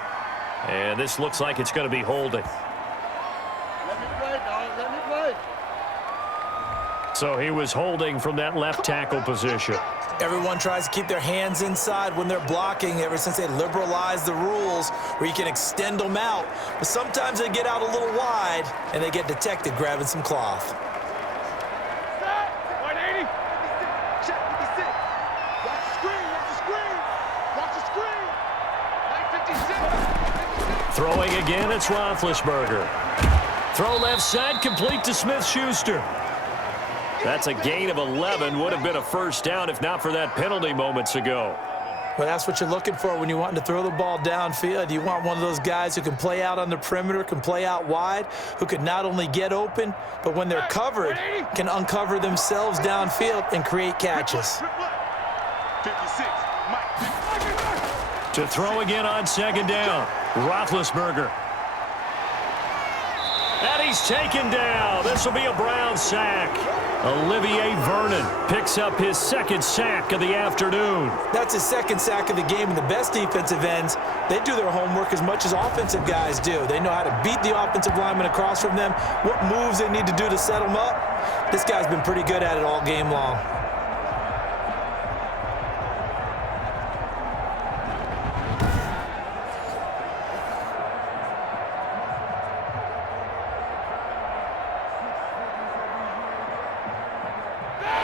And this looks like it's going to be holding. Let me play, dog. Let me play. So he was holding from that left tackle position. Everyone tries to keep their hands inside when they're blocking ever since they liberalized the rules where you can extend them out. But sometimes they get out a little wide and they get detected grabbing some cloth. 180. Check 56. Watch the screen. Watch the screen. Watch the screen. 956. Throwing again, it's Roethlisberger. Throw left side, complete to Smith-Schuster. That's a gain of 11. Would have been a first down if not for that penalty moments ago. Well, that's what you're looking for when you want to throw the ball downfield. You want one of those guys who can play out on the perimeter, can play out wide, who can not only get open, but when they're covered, can uncover themselves downfield and create catches. 56. Mike. To throw again on 2nd down, Roethlisberger. And he's taken down. This will be a Brown sack. Olivier Vernon picks up his 2nd sack of the afternoon. That's his 2nd sack of the game, and the best defensive ends, they do their homework as much as offensive guys do. They know how to beat the offensive lineman across from them, what moves they need to do to set them up. This guy's been pretty good at it all game long.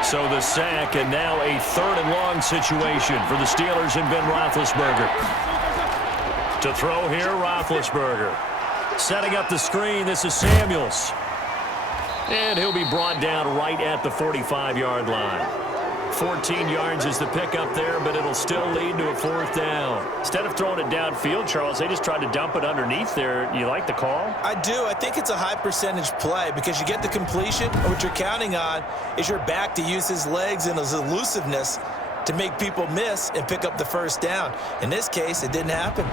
So the sack, and now a 3rd and long situation for the Steelers and Ben Roethlisberger. To throw here, Roethlisberger. Setting up the screen, this is Samuels. And he'll be brought down right at the 45-yard line. 14 yards is the pickup there, but it'll still lead to a 4th down. Instead of throwing it downfield, Charles, they just tried to dump it underneath there. You like the call? I do. I think it's a high percentage play because you get the completion, and what you're counting on is your back to use his legs and his elusiveness to make people miss and pick up the 1st down. In this case, it didn't happen.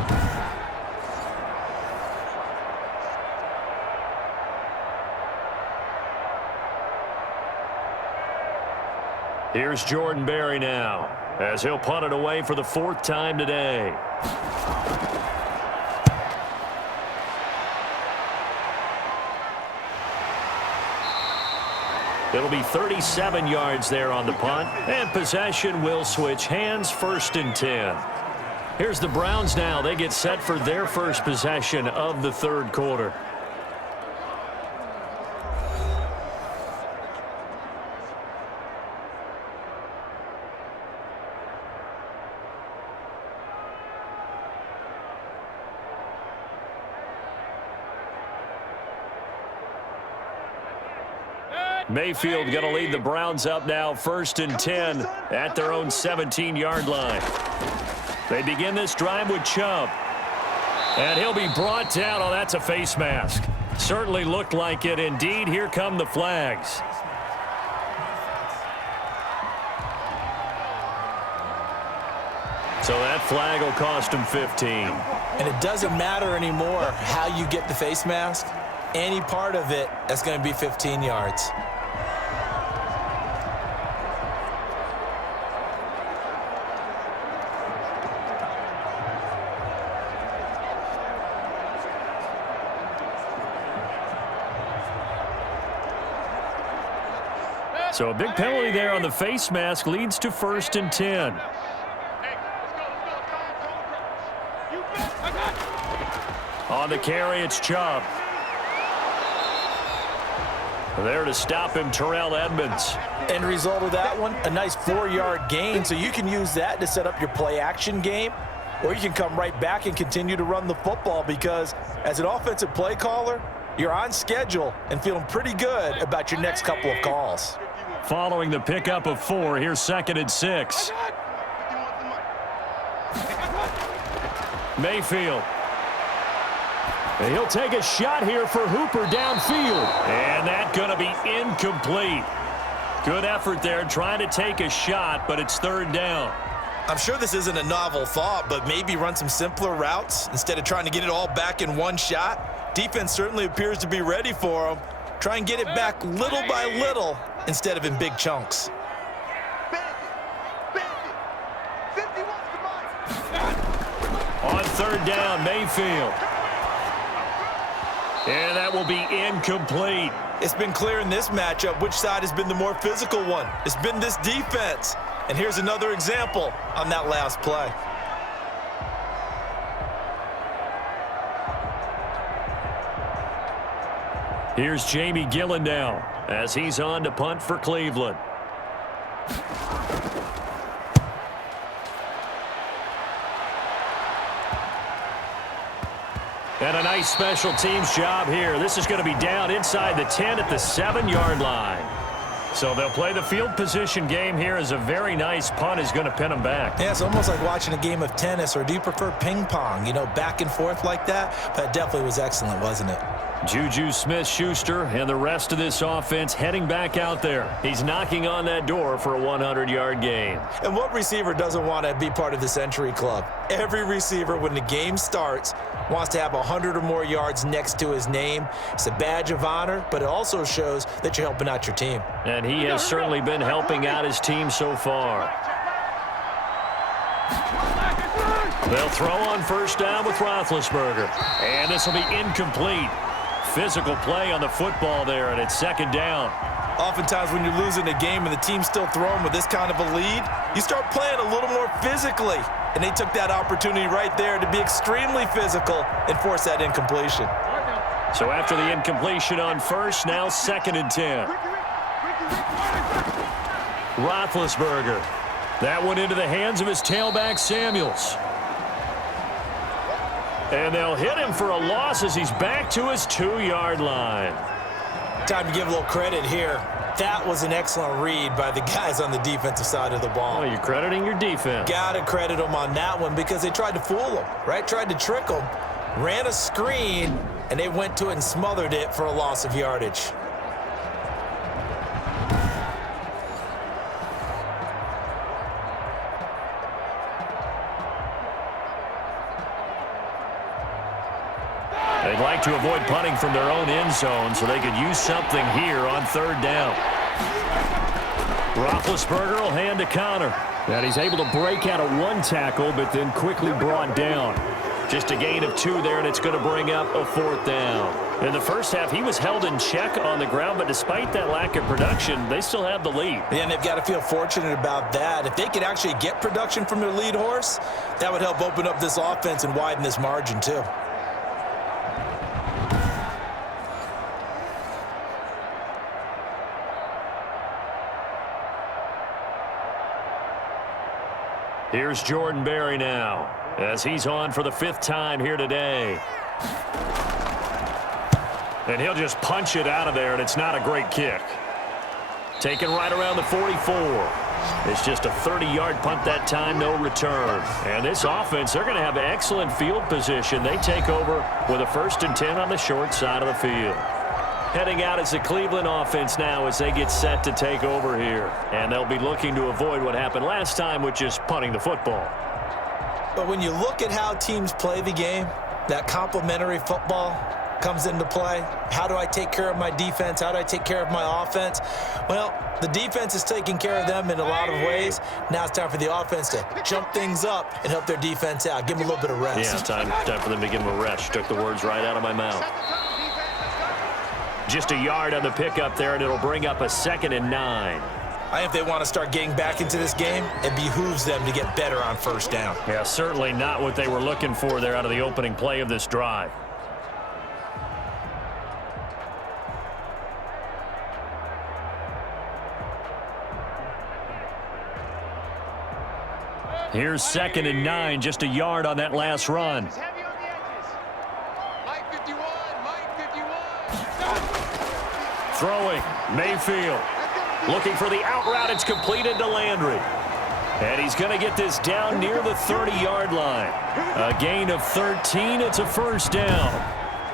Here's Jordan Berry now, as he'll punt it away for the 4th time today. It'll be 37 yards there on the punt, and possession will switch hands, 1st and 10. Here's the Browns now. They get set for their first possession of the 3rd quarter. Mayfield going to lead the Browns up now, 1st and 10 at their own 17-yard line. They begin this drive with Chubb. And he'll be brought down. Oh, that's a face mask. Certainly looked like it. Indeed, here come the flags. So that flag will cost him 15. And it doesn't matter anymore how you get the face mask. Any part of it, that's going to be 15 yards. So a big penalty there on the face mask leads to 1st and 10. On the carry, it's Chubb. There to stop him, Terrell Edmonds. End result of that one, a nice 4-yard gain, so you can use that to set up your play-action game. or you can come right back and continue to run the football, because as an offensive play caller, you're on schedule and feeling pretty good about your next couple of calls. Following the pickup of 4, here's 2nd and 6. Mayfield. And he'll take a shot here for Hooper downfield. And that's going to be incomplete. Good effort there trying to take a shot, but it's 3rd down. I'm sure this isn't a novel thought, but maybe run some simpler routes instead of trying to get it all back in one shot. Defense certainly appears to be ready for him. Try and get it back little by little instead of in big chunks. On 3rd down, Mayfield. And that will be incomplete. It's been clear in this matchup which side has been the more physical one. It's been this defense. And here's another example on that last play. Here's Jamie Gillen now as he's on to punt for Cleveland. And a nice special teams job here. This is going to be down inside the 10 at the 7-yard line. So they'll play the field position game here as a very nice punt is going to pin them back. Yeah, it's almost like watching a game of tennis, or do you prefer ping pong? You know, back and forth like that. But it definitely was excellent, wasn't it? Juju Smith-Schuster and the rest of this offense heading back out there. He's knocking on that door for a 100-yard game. And what receiver doesn't want to be part of the Century Club? Every receiver, when the game starts, wants to have 100 or more yards next to his name. It's a badge of honor, but it also shows that you're helping out your team. And he has certainly been helping out his team so far. They'll throw on 1st down with Roethlisberger. And this will be incomplete. Physical play on the football there, and it's 2nd down. Oftentimes when you're losing a game and the team's still throwing with this kind of a lead, you start playing a little more physically. And they took that opportunity right there to be extremely physical and force that incompletion. So after the incompletion on 1st, now 2nd and 10. Roethlisberger. That one into the hands of his tailback, Samuels. And they'll hit him for a loss as he's back to his 2-yard line. Time to give a little credit here. That was an excellent read by the guys on the defensive side of the ball. Oh, you're crediting your defense. Gotta credit them on that one, because they tried to fool them, right? Tried to trick them, ran a screen, and they went to it and smothered it for a loss of yardage. They'd like to avoid punting from their own end zone so they could use something here on 3rd down. Roethlisberger will hand to Connor. And he's able to break out of 1 tackle, but then quickly brought down. Just a gain of 2 there, and it's going to bring up a 4th down. In the first half, he was held in check on the ground, but despite that lack of production, they still have the lead. Yeah, and they've got to feel fortunate about that. If they could actually get production from their lead horse, that would help open up this offense and widen this margin too. Here's Jordan Berry now as he's on for the 5th time here today. And he'll just punch it out of there, and it's not a great kick. Taken right around the 44. It's just a 30-yard punt that time, no return. And this offense, they're going to have excellent field position. They take over with a 1st and 10 on the short side of the field. Heading out is the Cleveland offense now as they get set to take over here. And they'll be looking to avoid what happened last time, which is punting the football. But when you look at how teams play the game, that complementary football comes into play. How do I take care of my defense? How do I take care of my offense? Well, the defense is taking care of them in a lot of ways. Now it's time for the offense to jump things up and help their defense out. Give them a little bit of rest. Yeah, time for them to give them a rest. Took the words right out of my mouth. Just a yard on the pickup there, and it'll bring up a 2nd and 9. I think if they want to start getting back into this game, it behooves them to get better on 1st down. Yeah, certainly not what they were looking for there out of the opening play of this drive. Here's 2nd and 9, just a yard on that last run. Heavy on the edges. Mike 51, Mike 51. Throwing, Mayfield. Looking for the out route. It's completed to Landry. And he's going to get this down near the 30-yard line. A gain of 13. It's a first down.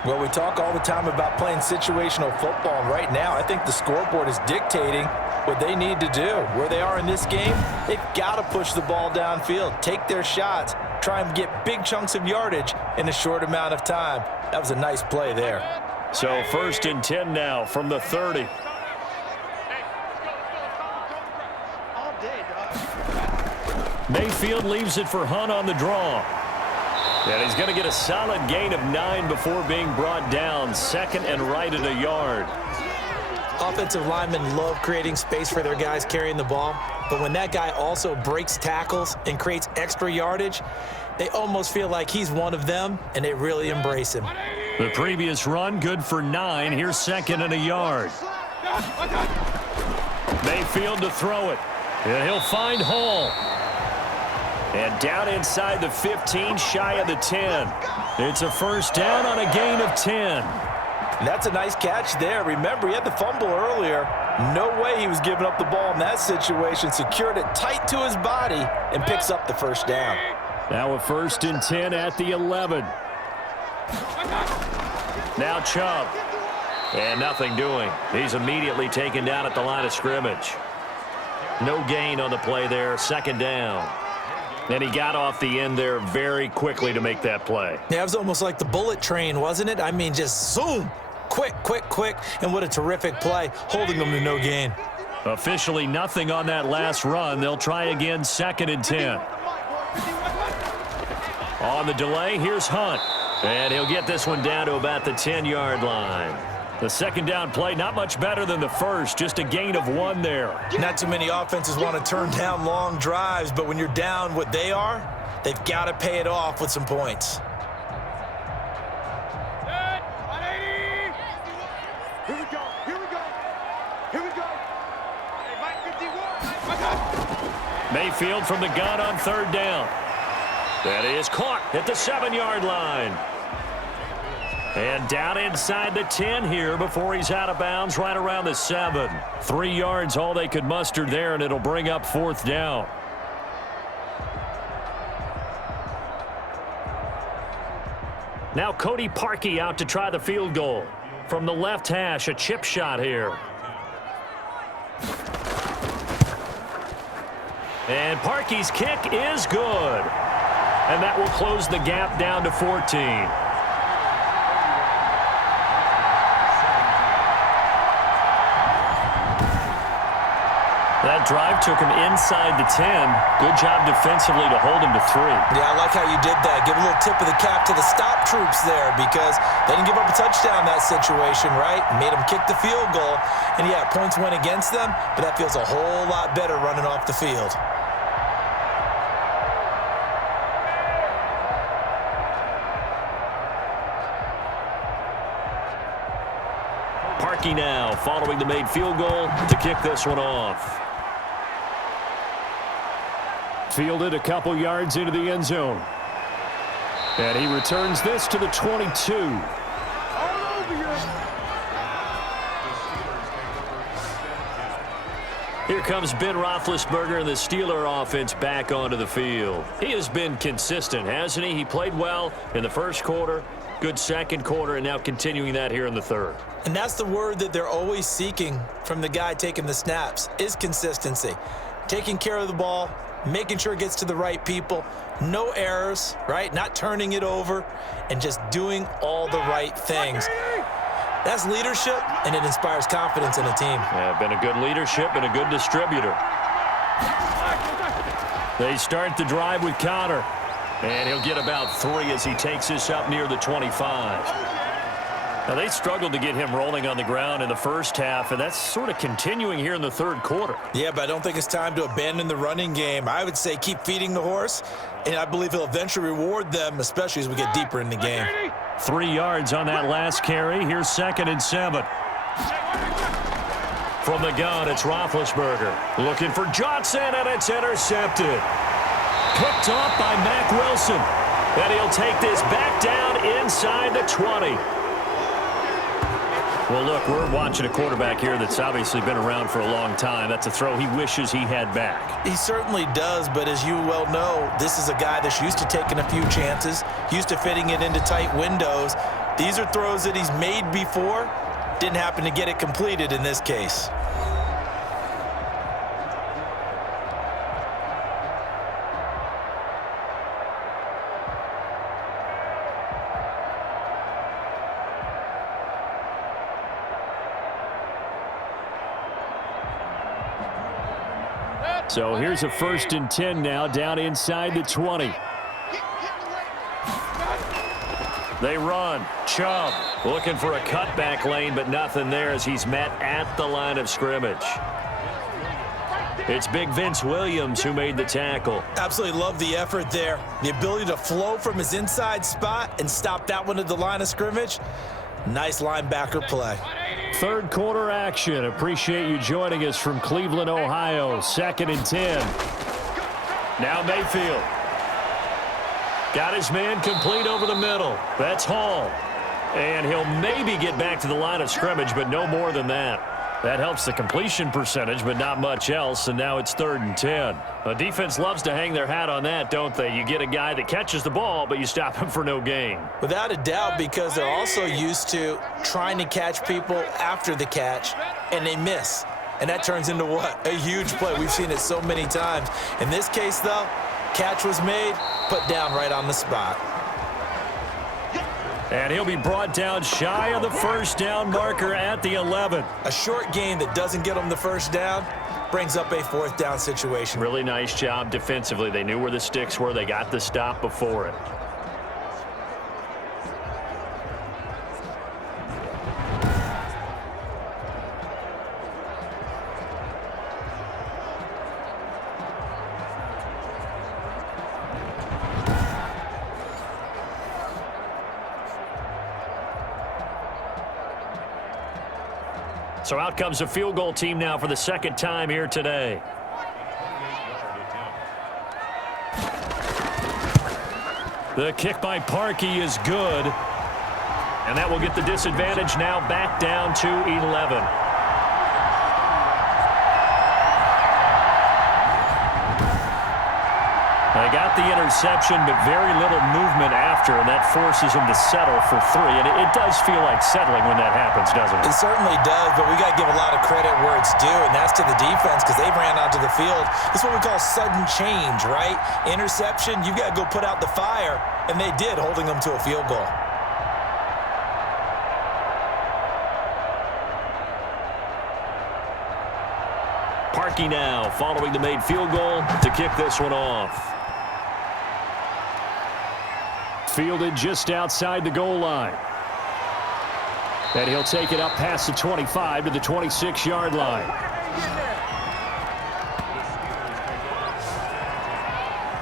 Well, we talk all the time about playing situational football, and right now I think the scoreboard is dictating what they need to do. Where they are in this game, they've got to push the ball downfield, take their shots, try and get big chunks of yardage in a short amount of time. That was a nice play there. So 1st and 10 now from the 30. Mayfield leaves it for Hunt on the draw. And he's going to get a solid gain of 9 before being brought down. 2nd and right at a yard. Offensive linemen love creating space for their guys carrying the ball, but when that guy also breaks tackles and creates extra yardage, they almost feel like he's one of them, and they really embrace him. The previous run, good for 9. Here's 2nd and a yard. Mayfield to throw it, and he'll find Hall. And down inside the 15, shy of the 10. It's a first down on a gain of 10. That's a nice catch there. Remember, he had the fumble earlier. No way he was giving up the ball in that situation. Secured it tight to his body and picks up the first down. Now a 1st and 10 at the 11. Now Chubb. And nothing doing. He's immediately taken down at the line of scrimmage. No gain on the play there. 2nd down. And he got off the end there very quickly to make that play. Yeah, it was almost like the bullet train, wasn't it? I mean, just zoom. Quick, quick, quick. And what a terrific play, holding them to no gain. Officially nothing on that last run. They'll try again, 2nd and 10. On the delay, here's Hunt. And he'll get this one down to about the 10-yard line. The 2nd down play, not much better than the first, just a gain of 1 there. Not too many offenses want to turn down long drives, but when you're down what they are, they've got to pay it off with some points. Here we go. Here we go. Here we go. Hey, Mike 51. Mayfield from the gun on 3rd down. That is caught at the 7-yard line. And down inside the 10 here before he's out of bounds right around the 7. 3 yards all they could muster there, and it'll bring up 4th down. Now Cody Parkey out to try the field goal. From the left hash, a chip shot here. And Parkey's kick is good. And that will close the gap down to 14. That drive took him inside the 10. Good job defensively to hold him to 3. Yeah, I like how you did that. Give a little tip of the cap to the stop troops there because they didn't give up a touchdown in that situation, right? Made them kick the field goal. And, yeah, points went against them, but that feels a whole lot better running off the field. Parkey now following the made field goal to kick this one off. Fielded a couple yards into the end zone. And he returns this to the 22. Here comes Ben Roethlisberger and the Steeler offense back onto the field. He has been consistent, hasn't he? He played well in the first quarter, good second quarter, and now continuing that here in the third. And that's the word that they're always seeking from the guy taking the snaps, is consistency. Taking care of the ball, making sure it gets to the right people, no errors, right? Not turning it over, and just doing all the right things. That's leadership, and it inspires confidence in a team. Yeah, been a good leadership and a good distributor. They start the drive with Connor, and he'll get about 3 as he takes this up near the 25. Now, they struggled to get him rolling on the ground in the first half, and that's sort of continuing here in the third quarter. Yeah, but I don't think it's time to abandon the running game. I would say keep feeding the horse, and I believe he'll eventually reward them, especially as we get deeper in the game. 3 yards on that last carry. Here's 2nd and 7. From the gun, it's Roethlisberger. Looking for Johnson, and it's intercepted. Picked off by Mack Wilson. And he'll take this back down inside the 20. Well, look, we're watching a quarterback here that's obviously been around for a long time. That's a throw he wishes he had back. He certainly does, but as you well know, this is a guy that's used to taking a few chances, used to fitting it into tight windows. These are throws that he's made before. Didn't happen to get it completed in this case. So here's a 1st and 10 now, down inside the 20. They run. Chubb looking for a cutback lane, but nothing there as he's met at the line of scrimmage. It's big Vince Williams who made the tackle. Absolutely love the effort there. The ability to flow from his inside spot and stop that one at the line of scrimmage. Nice linebacker play. 3rd quarter action. Appreciate you joining us from Cleveland, Ohio. 2nd and 10. Now Mayfield. Got his man complete over the middle. That's Hall. And he'll maybe get back to the line of scrimmage, but no more than that. That helps the completion percentage, but not much else, and now it's 3rd and 10. A defense loves to hang their hat on that, don't they? You get a guy that catches the ball, but you stop him for no gain. Without a doubt, because they're also used to trying to catch people after the catch, and they miss. And that turns into what? A huge play. We've seen it so many times. In this case, though, catch was made, put down right on the spot. And he'll be brought down shy of the 1st down marker at the 11. A short gain that doesn't get them the 1st down brings up a 4th down situation. Really nice job defensively. They knew where the sticks were. They got the stop before it. So out comes a field goal team now for the 2nd time here today. The kick by Parkey is good. And that will get the disadvantage now back down to 11. They got the interception, but very little movement after, and that forces them to settle for 3. And it does feel like settling when that happens, doesn't it? It certainly does, but we got to give a lot of credit where it's due, and that's to the defense because they ran onto the field. This is what we call sudden change, right? Interception, you got to go put out the fire, and they did, holding them to a field goal. Parkey now following the made field goal to kick this one off. Fielded just outside the goal line. And he'll take it up past the 25 to the 26-yard line.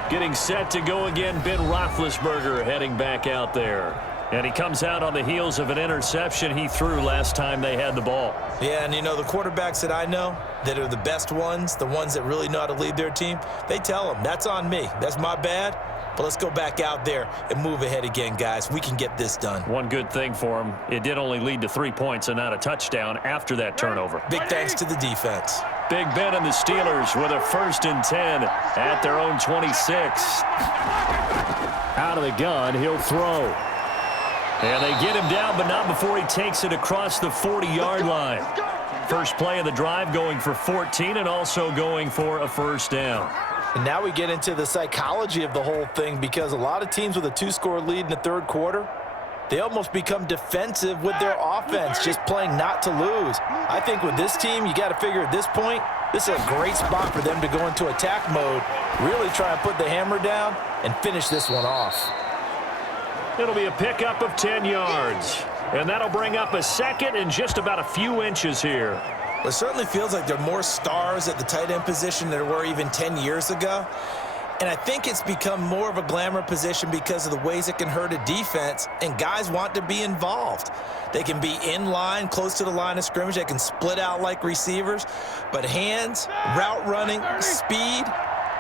Getting set to go again, Ben Roethlisberger heading back out there. And he comes out on the heels of an interception he threw last time they had the ball. Yeah, and you know, the quarterbacks that I know that are the best ones, the ones that really know how to lead their team, they tell them, that's on me. That's my bad. But let's go back out there and move ahead again, guys. We can get this done. One good thing for him, it did only lead to 3 points and not a touchdown after that turnover. Big thanks to the defense. Big Ben and the Steelers with a 1st and 10 at their own 26. Out of the gun, he'll throw. And they get him down, but not before he takes it across the 40-yard line. First play of the drive going for 14 and also going for a 1st down. And now we get into the psychology of the whole thing because a lot of teams with a 2-score lead in the 3rd quarter, they almost become defensive with their offense, just playing not to lose. I think with this team, you got to figure at this point, this is a great spot for them to go into attack mode, really try and put the hammer down and finish this one off. It'll be a pickup of 10 yards. And that'll bring up a 2nd and just about a few inches here. It certainly feels like there are more stars at the tight end position than there were even 10 years ago. And I think it's become more of a glamour position because of the ways it can hurt a defense, and guys want to be involved. They can be in line, close to the line of scrimmage. They can split out like receivers. But hands, route running, speed,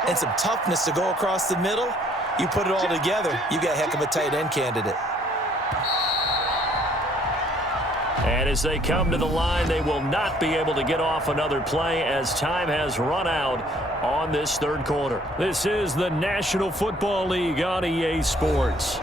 and some toughness to go across the middle, you put it all together, you got a heck of a tight end candidate. And as they come to the line, they will not be able to get off another play as time has run out on this third quarter. This is the National Football League on EA Sports.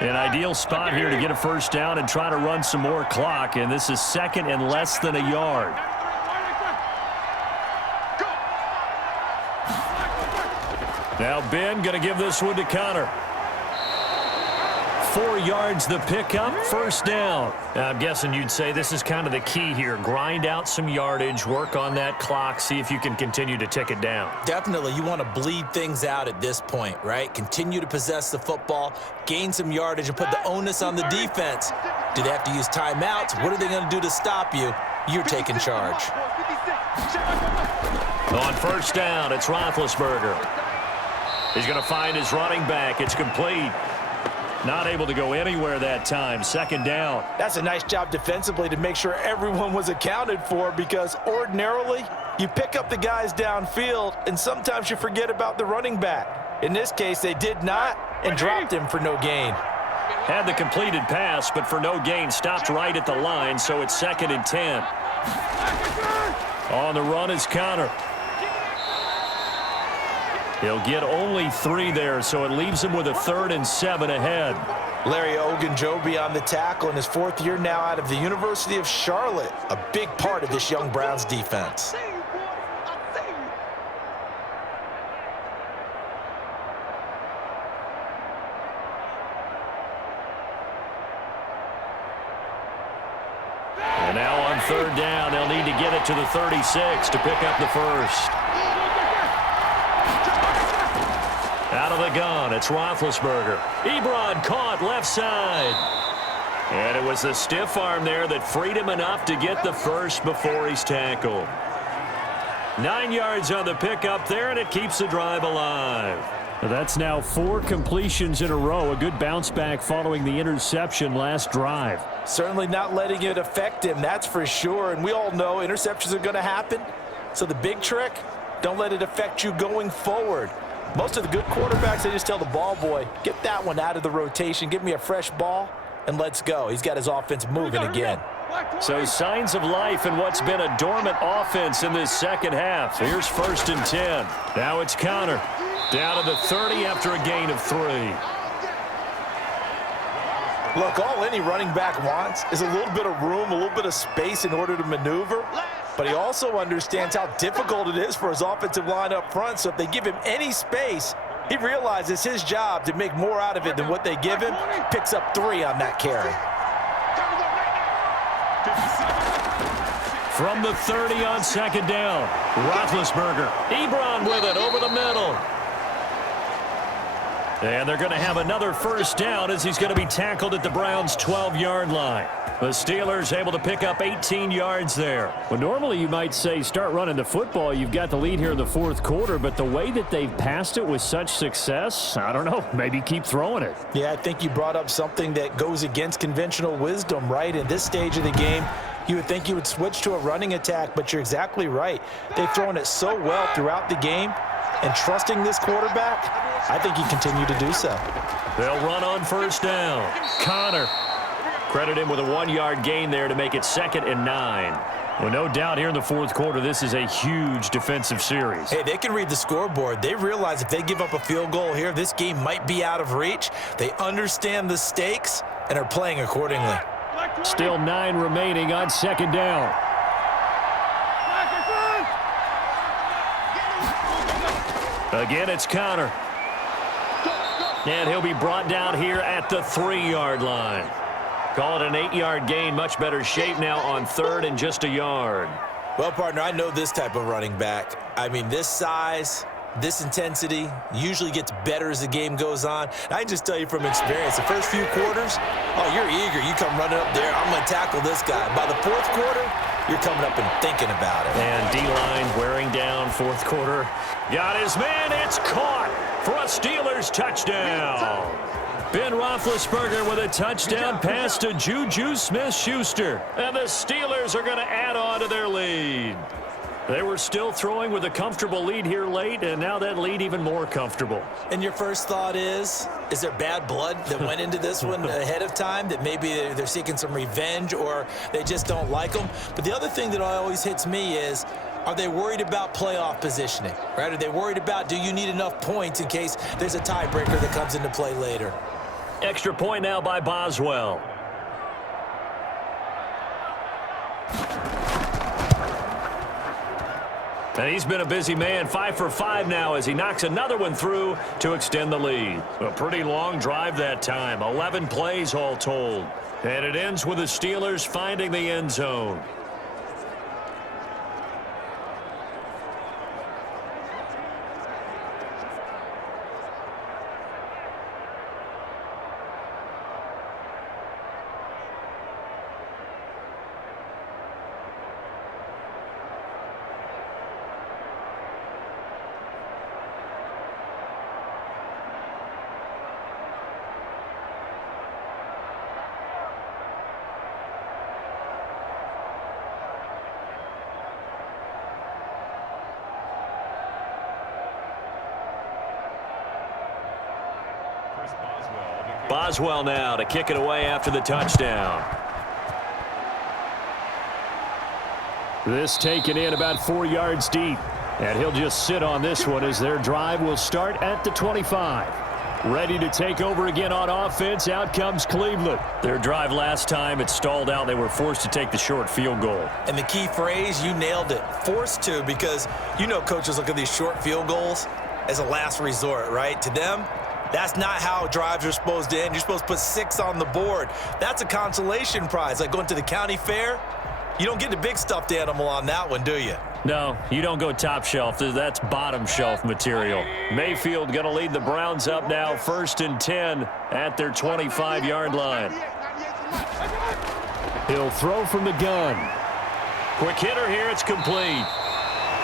An ideal spot here to get a first down and try to run some more clock, and this is second and less than a yard. Now Ben going to give this one to Connor. 4 yards the pickup, first down. Now, I'm guessing you'd say this is kind of the key here. Grind out some yardage, work on that clock, see if you can continue to tick it down. Definitely, you want to bleed things out at this point, right? Continue to possess the football, gain some yardage, and put the onus on the defense. Do they have to use timeouts? What are they going to do to stop you? You're taking charge. On first down, it's Roethlisberger. He's going to find his running back. It's complete. Not able to go anywhere that time. Second down. That's a nice job defensively to make sure everyone was accounted for, because ordinarily you pick up the guys downfield and sometimes you forget about the running back. In this case, they did not and dropped him for no gain. Had the completed pass, but for no gain, stopped right at the line, so it's second and 10. On the run is Connor. He'll get only 3 there, so it leaves him with a 3rd and 7 ahead. Larry Ogunjobi on the tackle in his 4th year now out of the University of Charlotte. A big part of this young Browns defense. And now on third down, they'll need to get it to the 36 to pick up the first. Out of the gun, it's Roethlisberger. Ebron caught left side. And it was the stiff arm there that freed him enough to get the first before he's tackled. 9 yards on the pickup there, and it keeps the drive alive. That's now 4 completions in a row. A good bounce back following the interception last drive. Certainly not letting it affect him, that's for sure. And we all know interceptions are going to happen. So the big trick, don't let it affect you going forward. Most of the good quarterbacks, they just tell the ball boy, get that one out of the rotation, give me a fresh ball, and let's go. He's got his offense moving again. So signs of life in what's been a dormant offense in this second half. Here's 1st and 10. Now it's Connor. Down to the 30 after a gain of 3. Look, all any running back wants is a little bit of room, a little bit of space in order to maneuver. But he also understands how difficult it is for his offensive line up front. So if they give him any space, he realizes his job to make more out of it than what they give him. Picks up 3 on that carry. From the 30 on second down, Roethlisberger. Ebron with it over the middle. And they're going to have another first down as he's going to be tackled at the Browns' 12-yard line. The Steelers able to pick up 18 yards there. Well, normally you might say start running the football. You've got the lead here in the 4th quarter, but the way that they've passed it with such success, I don't know, maybe keep throwing it. Yeah, I think you brought up something that goes against conventional wisdom, right? In this stage of the game, you would think you would switch to a running attack, but you're exactly right. They've thrown it so well throughout the game, and trusting this quarterback, I think you continue to do so. They'll run on first down. Connor. Credit him with a 1-yard gain there to make it 2nd and 9. Well, no doubt here in the 4th quarter, this is a huge defensive series. Hey, they can read the scoreboard. They realize if they give up a field goal here, this game might be out of reach. They understand the stakes and are playing accordingly. Still 9 remaining on second down. Again, it's Connor. And he'll be brought down here at the 3-yard line. Call it an 8-yard gain. Much better shape now on 3rd and just a yard. Well, partner, I know this type of running back. I mean, this size, this intensity usually gets better as the game goes on. And I can just tell you from experience, the first few quarters, oh, you're eager. You come running up there, I'm going to tackle this guy. By the 4th quarter, you're coming up and thinking about it. And D-line wearing down fourth quarter. Got his man. It's caught for a Steelers touchdown. Ben Roethlisberger with a touchdown pass to Juju Smith-Schuster. And the Steelers are going to add on to their lead. They were still throwing with a comfortable lead here late, and now that lead even more comfortable. And your first thought is there bad blood that went into this one ahead of time, that maybe they're seeking some revenge or they just don't like them? But the other thing that always hits me is, are they worried about playoff positioning, right? Are they worried about, do you need enough points in case there's a tiebreaker that comes into play later? Extra point now by Boswell. And he's been a busy man, 5 for 5 now as he knocks another one through to extend the lead. A pretty long drive that time, 11 plays all told. And it ends with the Steelers finding the end zone. Boswell now to kick it away after the touchdown. This taken in about 4 yards deep. And he'll just sit on this one as their drive will start at the 25. Ready to take over again on offense. Out comes Cleveland. Their drive last time, it stalled out. They were forced to take the short field goal. And the key phrase, you nailed it, forced to, because you know coaches look at these short field goals as a last resort, right? To them, that's not how drives are supposed to end. You're supposed to put 6 on the board. That's a consolation prize, like going to the county fair. You don't get the big stuffed animal on that one, do you? No, you don't go top shelf. That's bottom shelf material. Mayfield going to lead the Browns up now, 1st and 10 at their 25-yard line. He'll throw from the gun. Quick hitter here, it's complete.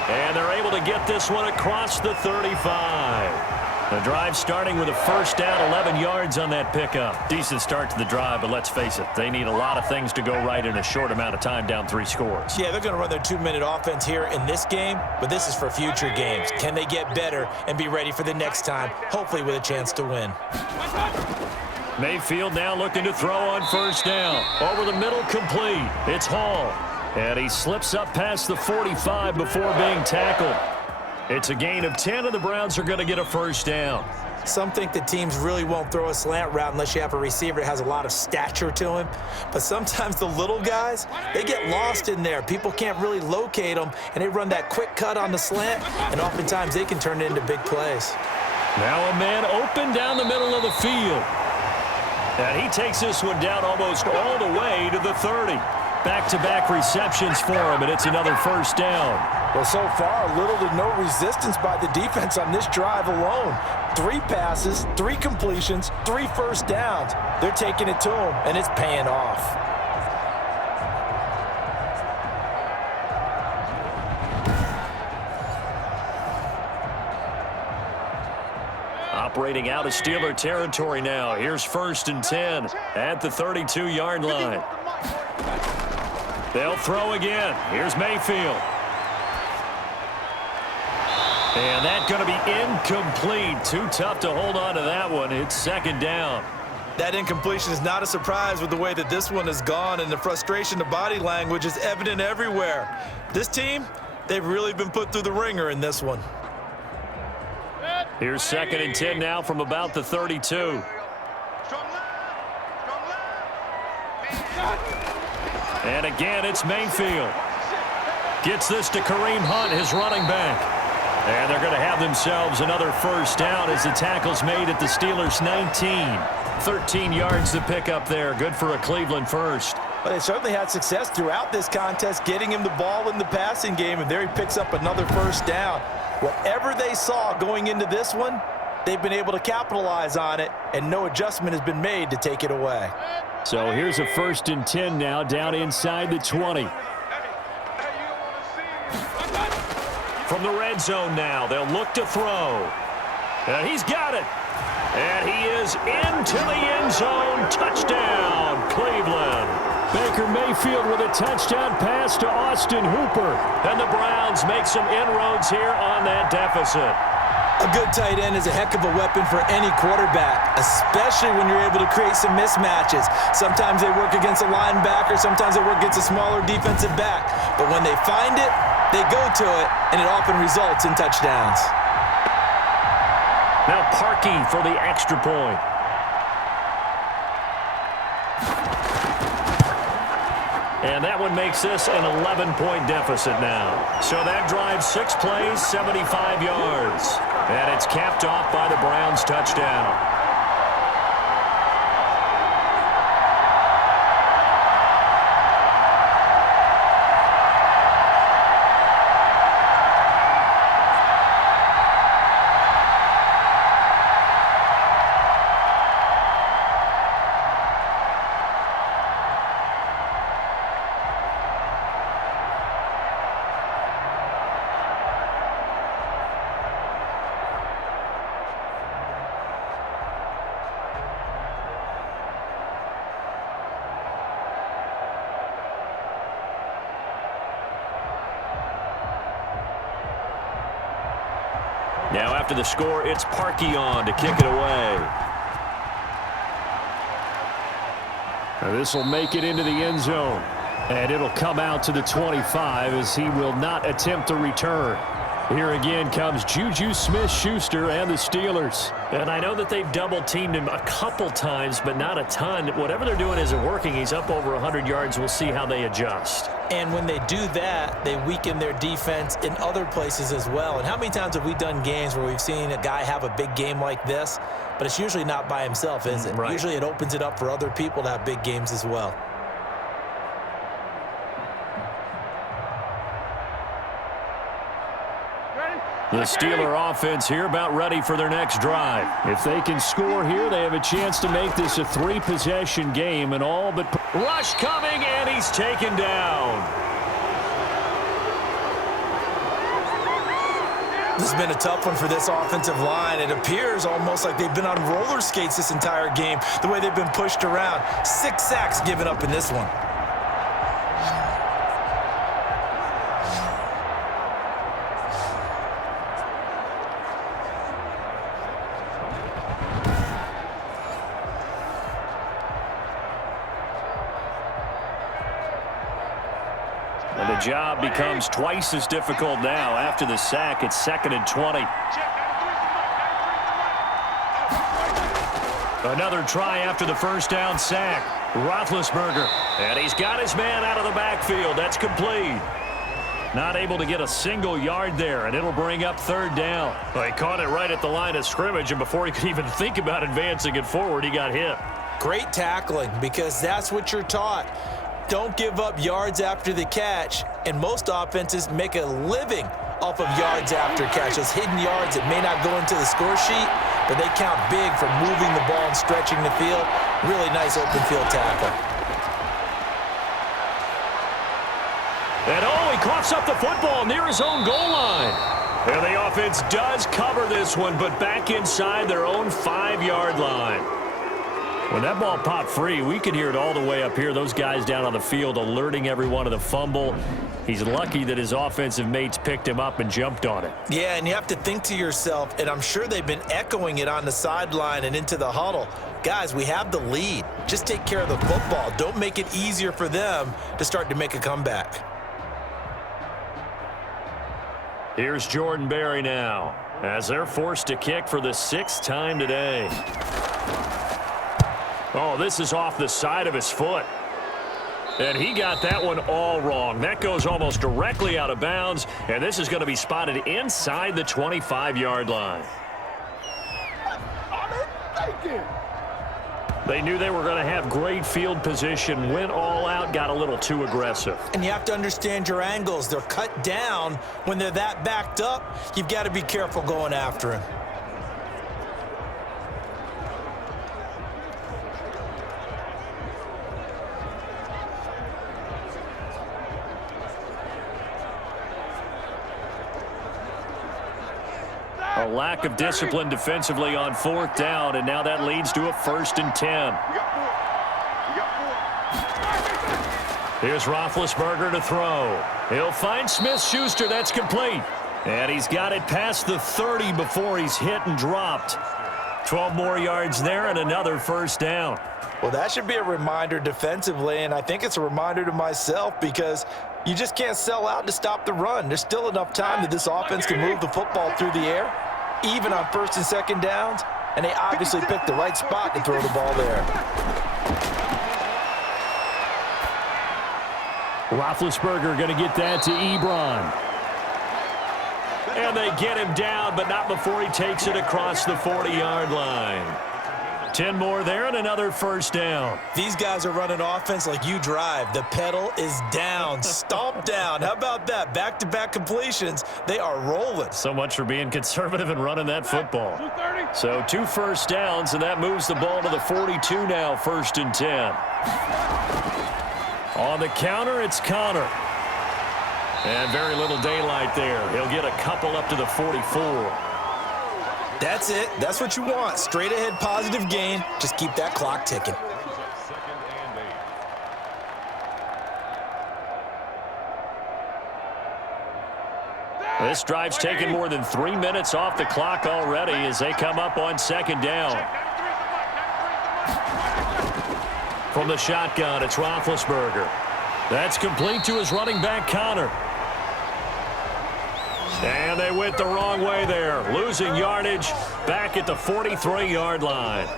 And they're able to get this one across the 35. The drive starting with a first down, 11 yards on that pickup. Decent start to the drive, but let's face it, they need a lot of things to go right in a short amount of time, down 3 scores. Yeah, they're going to run their 2-minute offense here in this game, but this is for future games. Can they get better and be ready for the next time, hopefully with a chance to win? Mayfield now looking to throw on first down. Over the middle, complete. It's Hall. And he slips up past the 45 before being tackled. It's a gain of 10, and the Browns are going to get a first down. Some think that teams really won't throw a slant route unless you have a receiver that has a lot of stature to him. But sometimes the little guys, they get lost in there. People can't really locate them, and they run that quick cut on the slant, and oftentimes they can turn it into big plays. Now a man open down the middle of the field. And he takes this one down almost all the way to the 30. Back-to-back receptions for him, and it's another first down. Well, so far, little to no resistance by the defense on this drive alone. 3 passes, 3 completions, 3 first downs. They're taking it to him, and it's paying off. Operating out of Steeler territory now. Here's 1st and 10 at the 32-yard line. They'll throw again. Here's Mayfield. And that's going to be incomplete. Too tough to hold on to that one. It's 2nd down. That incompletion is not a surprise with the way that this one has gone, and the frustration, the body language is evident everywhere. This team, they've really been put through the ringer in this one. Here's 2nd and 10 now from about the 32. And again, it's Mayfield. Gets this to Kareem Hunt, his running back. And they're going to have themselves another first down as the tackle's made at the Steelers' 19. 13 yards to pick up there. Good for a Cleveland first. Well, they certainly had success throughout this contest, getting him the ball in the passing game, and there he picks up another first down. Whatever they saw going into this one, they've been able to capitalize on it, and no adjustment has been made to take it away. So here's a 1st and 10 now, down inside the 20. from the red zone now. They'll look to throw. And he's got it. And he is into the end zone. Touchdown, Cleveland. Baker Mayfield with a touchdown pass to Austin Hooper. And the Browns make some inroads here on that deficit. A good tight end is a heck of a weapon for any quarterback, especially when you're able to create some mismatches. Sometimes they work against a linebacker, sometimes they work against a smaller defensive back. But when they find it, they go to it, and it often results in touchdowns. Now Parkey for the extra point. And that one makes this an 11-point deficit now. So that drives 6 plays, 75 yards. And it's capped off by the Browns' touchdown. Now after the score, it's Parkey on to kick it away. This will make it into the end zone. And it'll come out to the 25 as he will not attempt to return. Here again comes Juju Smith-Schuster and the Steelers. And I know that they've double-teamed him a couple times, but not a ton. Whatever they're doing isn't working. He's up over 100 yards. We'll see how they adjust. And when they do that, they weaken their defense in other places as well. And how many times have we done games where we've seen a guy have a big game like this, but it's usually not by himself, is it? Right. Usually it opens it up for other people to have big games as well. The Steeler offense here about ready for their next drive. If they can score here, they have a chance to make this a 3-possession game and all but... Rush coming, and he's taken down. This has been a tough one for this offensive line. It appears almost like they've been on roller skates this entire game, the way they've been pushed around. 6 sacks given up in this one. And the job becomes twice as difficult now. After the sack, it's 2nd and 20. Another try after the first down sack. Roethlisberger. And he's got his man out of the backfield. That's complete. Not able to get a single yard there, and it'll bring up 3rd down. Well, he caught it right at the line of scrimmage, and before he could even think about advancing it forward, he got hit. Great tackling, because that's what you're taught. Don't give up yards after the catch, and most offenses make a living off of yards after catch. Those hidden yards that may not go into the score sheet, but they count big for moving the ball and stretching the field. Really nice open field tackle. And he coughs up the football near his own goal line. And the offense does cover this one, but back inside their own 5-yard line. When that ball popped free, we could hear it all the way up here. Those guys down on the field alerting everyone of the fumble. He's lucky that his offensive mates picked him up and jumped on it. Yeah, and you have to think to yourself, and I'm sure they've been echoing it on the sideline and into the huddle. Guys, we have the lead. Just take care of the football. Don't make it easier for them to start to make a comeback. Here's Jordan Berry now, as they're forced to kick for the 6th time today. Oh, this is off the side of his foot. And he got that one all wrong. That goes almost directly out of bounds, and this is going to be spotted inside the 25-yard line. They knew they were going to have great field position, went all out, got a little too aggressive. And you have to understand your angles. They're cut down. When they're that backed up, you've got to be careful going after him. A lack of discipline defensively on 4th down, and now that leads to a 1st and 10. Here's Roethlisberger to throw. He'll find Smith-Schuster. That's complete. And he's got it past the 30 before he's hit and dropped. 12 more yards there and another 1st down. Well, that should be a reminder defensively, and I think it's a reminder to myself because you just can't sell out to stop the run. There's still enough time that this offense can move the football through the air, even on 1st and 2nd downs, and they obviously picked the right spot to throw the ball there. Roethlisberger going to get that to Ebron. And they get him down, but not before he takes it across the 40-yard line. 10 more there and another 1st down. These guys are running offense like you drive. The pedal is down, stomp down. How about that? Back-to-back completions. They are rolling. So much for being conservative and running that football. So 2 1st downs, and that moves the ball to the 42 now, 1st and 10. On the counter, it's Connor. And very little daylight there. He'll get a couple up to the 44. That's it. That's what you want. Straight ahead positive gain. Just keep that clock ticking. This drive's taken more than 3 minutes off the clock already as they come up on 2nd down. From the shotgun, it's Roethlisberger. That's complete to his running back, Connor. And they went the wrong way there, losing yardage back at the 43-yard line.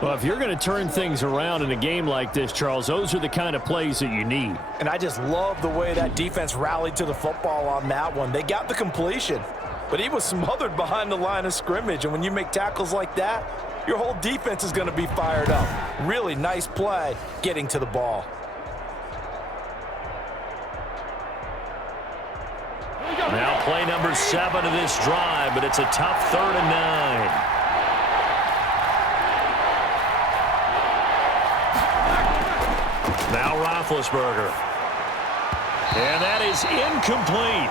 Well, if you're going to turn things around in a game like this, Charles, those are the kind of plays that you need. And I just love the way that defense rallied to the football on that one. They got the completion, but he was smothered behind the line of scrimmage. And when you make tackles like that, your whole defense is going to be fired up. Really nice play getting to the ball. Now play number 7 of this drive, but it's a tough 3rd and 9. Now Roethlisberger. And that is incomplete.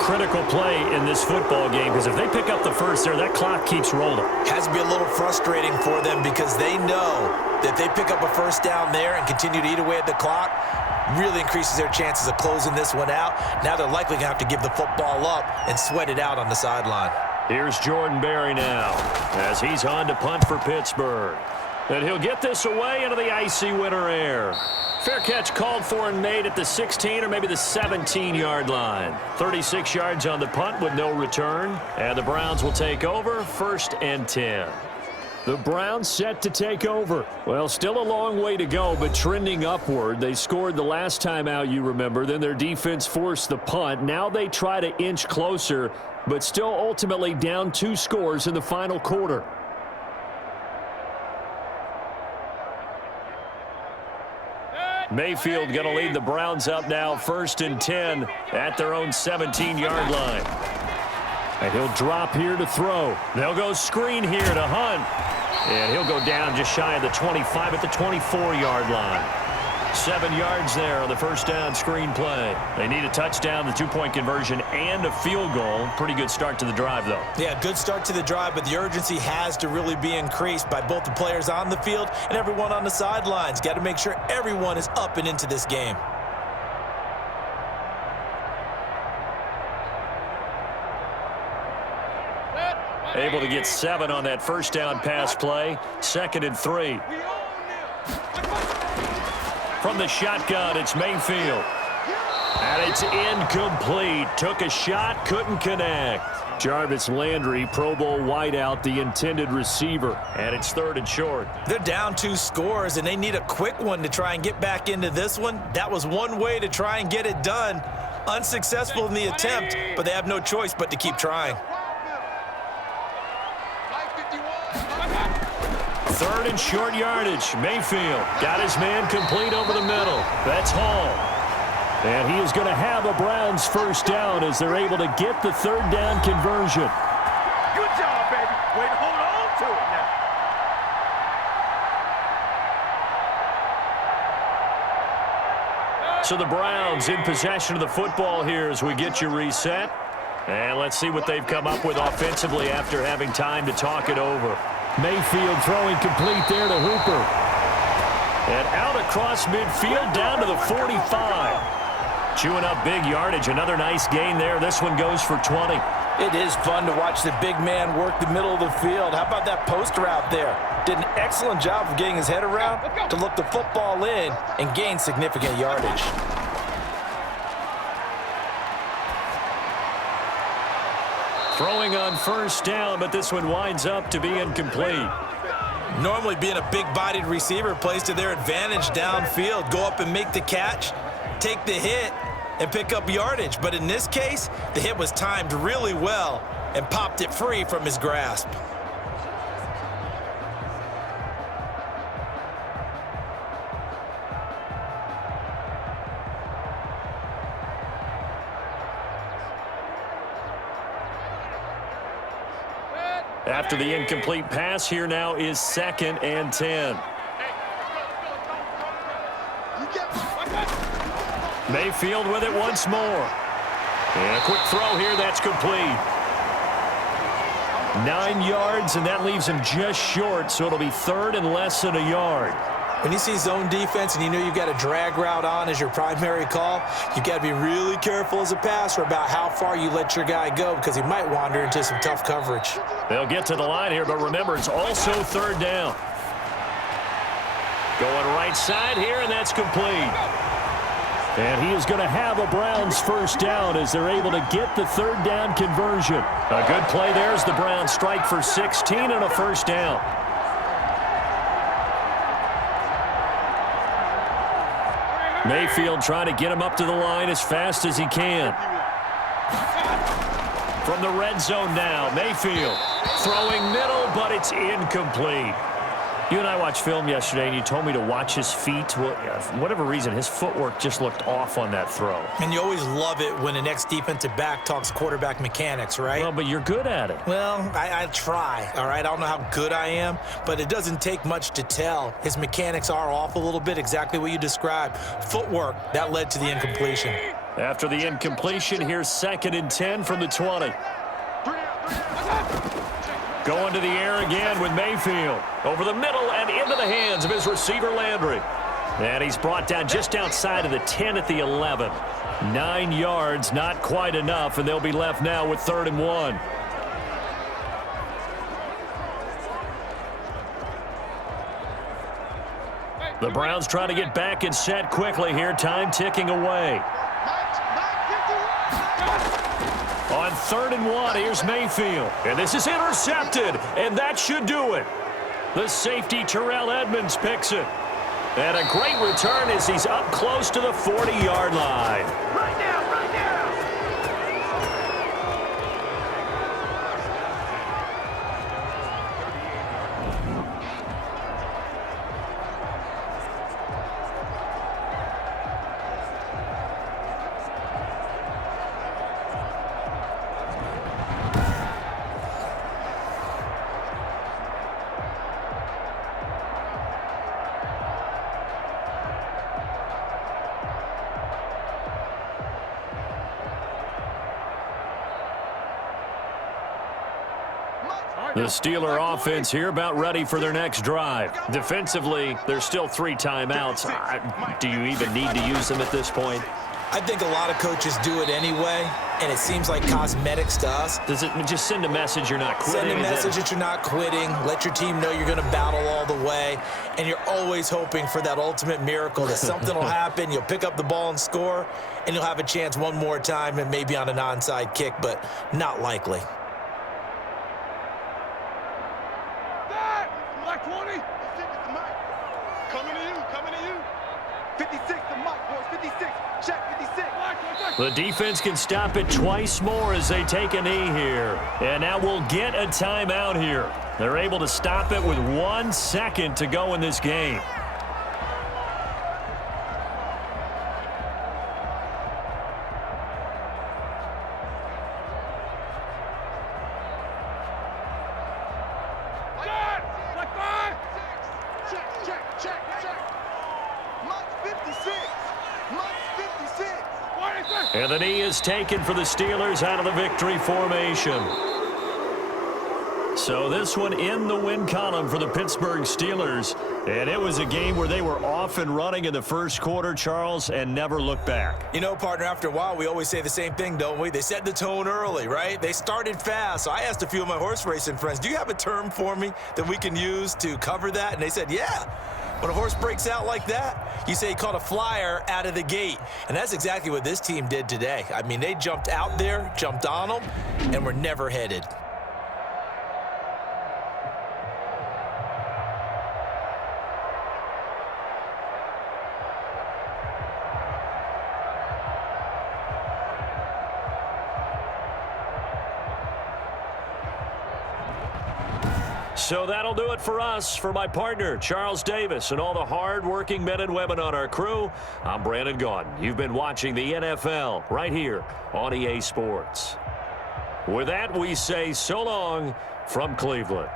Critical play in this football game because if they pick up the 1st there, that clock keeps rolling. Has to be a little frustrating for them because they know that if they pick up a 1st down there and continue to eat away at the clock, really increases their chances of closing this one out. Now they're likely going to have to give the football up and sweat it out on the sideline. Here's Jordan Berry now as he's on to punt for Pittsburgh. And he'll get this away into the icy winter air. Fair catch called for and made at the 16 or maybe the 17-yard line. 36 yards on the punt with no return. And the Browns will take over 1st and 10. The Browns set to take over. Well, still a long way to go, but trending upward. They scored the last time out, you remember. Then their defense forced the punt. Now they try to inch closer, but still ultimately down 2 scores in the final quarter. Mayfield going to lead the Browns up now 1st and 10 at their own 17-yard line. And he'll drop here to throw. They'll go screen here to Hunt. And he'll go down just shy of the 25 at the 24-yard line. 7 yards there on the 1st down screen play. They need a touchdown, the 2-point conversion, and a field goal. Pretty good start to the drive, though. Yeah, good start to the drive, but the urgency has to really be increased by both the players on the field and everyone on the sidelines. Got to make sure everyone is up and into this game. Able to get 7 on that 1st down pass play. 2nd and 3. From the shotgun, it's Mayfield. And it's incomplete. Took a shot, couldn't connect. Jarvis Landry, Pro Bowl wideout, the intended receiver. And it's 3rd and short. They're down 2 scores, and they need a quick one to try and get back into this one. That was one way to try and get it done. Unsuccessful in the attempt, but they have no choice but to keep trying. 3rd and short yardage. Mayfield got his man complete over the middle. That's Hall. And he is going to have a Browns 1st down as they're able to get the 3rd down conversion. Good job, baby. Way to hold on to it now. So the Browns in possession of the football here as we get you reset. And let's see what they've come up with offensively after having time to talk it over. Mayfield throwing complete there to Hooper. And out across midfield down to the 45. Chewing up big yardage. Another nice gain there. This one goes for 20. It is fun to watch the big man work the middle of the field. How about that post route there? Did an excellent job of getting his head around to look the football in and gain significant yardage. Throwing on first down, but this one winds up to be incomplete. Normally being a big-bodied receiver plays to their advantage downfield. Go up and make the catch, take the hit, and pick up yardage. But in this case, the hit was timed really well and popped it free from his grasp. After the incomplete pass, here now is 2nd and 10. Mayfield with it once more. And a quick throw here, that's complete. 9 yards, and that leaves him just short, so it'll be 3rd and less than a yard. When you see zone defense and you know you've got a drag route on as your primary call, you've got to be really careful as a passer about how far you let your guy go because he might wander into some tough coverage. They'll get to the line here, but remember, it's also 3rd down. Going right side here, and that's complete. And he is going to have a Browns first down as they're able to get the 3rd down conversion. A good play there as the Browns strike for 16 and a first down. Mayfield trying to get him up to the line as fast as he can. From the red zone now, Mayfield throwing middle, but it's incomplete. You and I watched film yesterday, and you told me to watch his feet. Well, for whatever reason, his footwork just looked off on that throw. And you always love it when an ex-defensive back talks quarterback mechanics, right? Well, but you're good at it. Well, I try, all right? I don't know how good I am, but it doesn't take much to tell. His mechanics are off a little bit, exactly what you described. Footwork, that led to the incompletion. After the incompletion, here's 2nd and 10 from the 20. Going to the air again with Mayfield. Over the middle and into the hands of his receiver, Landry. And he's brought down just outside of the 10 at the 11. 9 yards, not quite enough, and they'll be left now with 3rd and 1. The Browns trying to get back and set quickly here. Time ticking away. On 3rd and 1, here's Mayfield. And this is intercepted, and that should do it. The safety, Terrell Edmonds, picks it. And a great return as he's up close to the 40-yard line. Right now, right now. The Steeler offense here about ready for their next drive. Defensively, there's still 3 timeouts. Do you even need to use them at this point? I think a lot of coaches do it anyway, and it seems like cosmetics to us. Does it just send a message you're not quitting? Send a message that you're not quitting. Let your team know you're going to battle all the way, and you're always hoping for that ultimate miracle that something will happen, you'll pick up the ball and score, and you'll have a chance one more time and maybe on an onside kick, but not likely. Black 20. Coming to you, coming to you. 56 to Mike, boys, 56. Check 56. The defense can stop it twice more as they take a knee here. And now we'll get a timeout here. They're able to stop it with 1 second to go in this game. And the knee is taken for the Steelers out of the victory formation. So this one in the win column for the Pittsburgh Steelers. And it was a game where they were off and running in the first quarter, Charles, and never looked back. You know, partner, after a while, we always say the same thing, don't we? They set the tone early, right? They started fast. So I asked a few of my horse racing friends, do you have a term for me that we can use to cover that? And they said, yeah. When a horse breaks out like that, you say he caught a flyer out of the gate. And that's exactly what this team did today. I mean, they jumped out there, jumped on them, and were never headed. So that'll do it for us. For my partner, Charles Davis, and all the hard-working men and women on our crew, I'm Brandon Gaudin. You've been watching the NFL right here on EA Sports. With that, we say so long from Cleveland.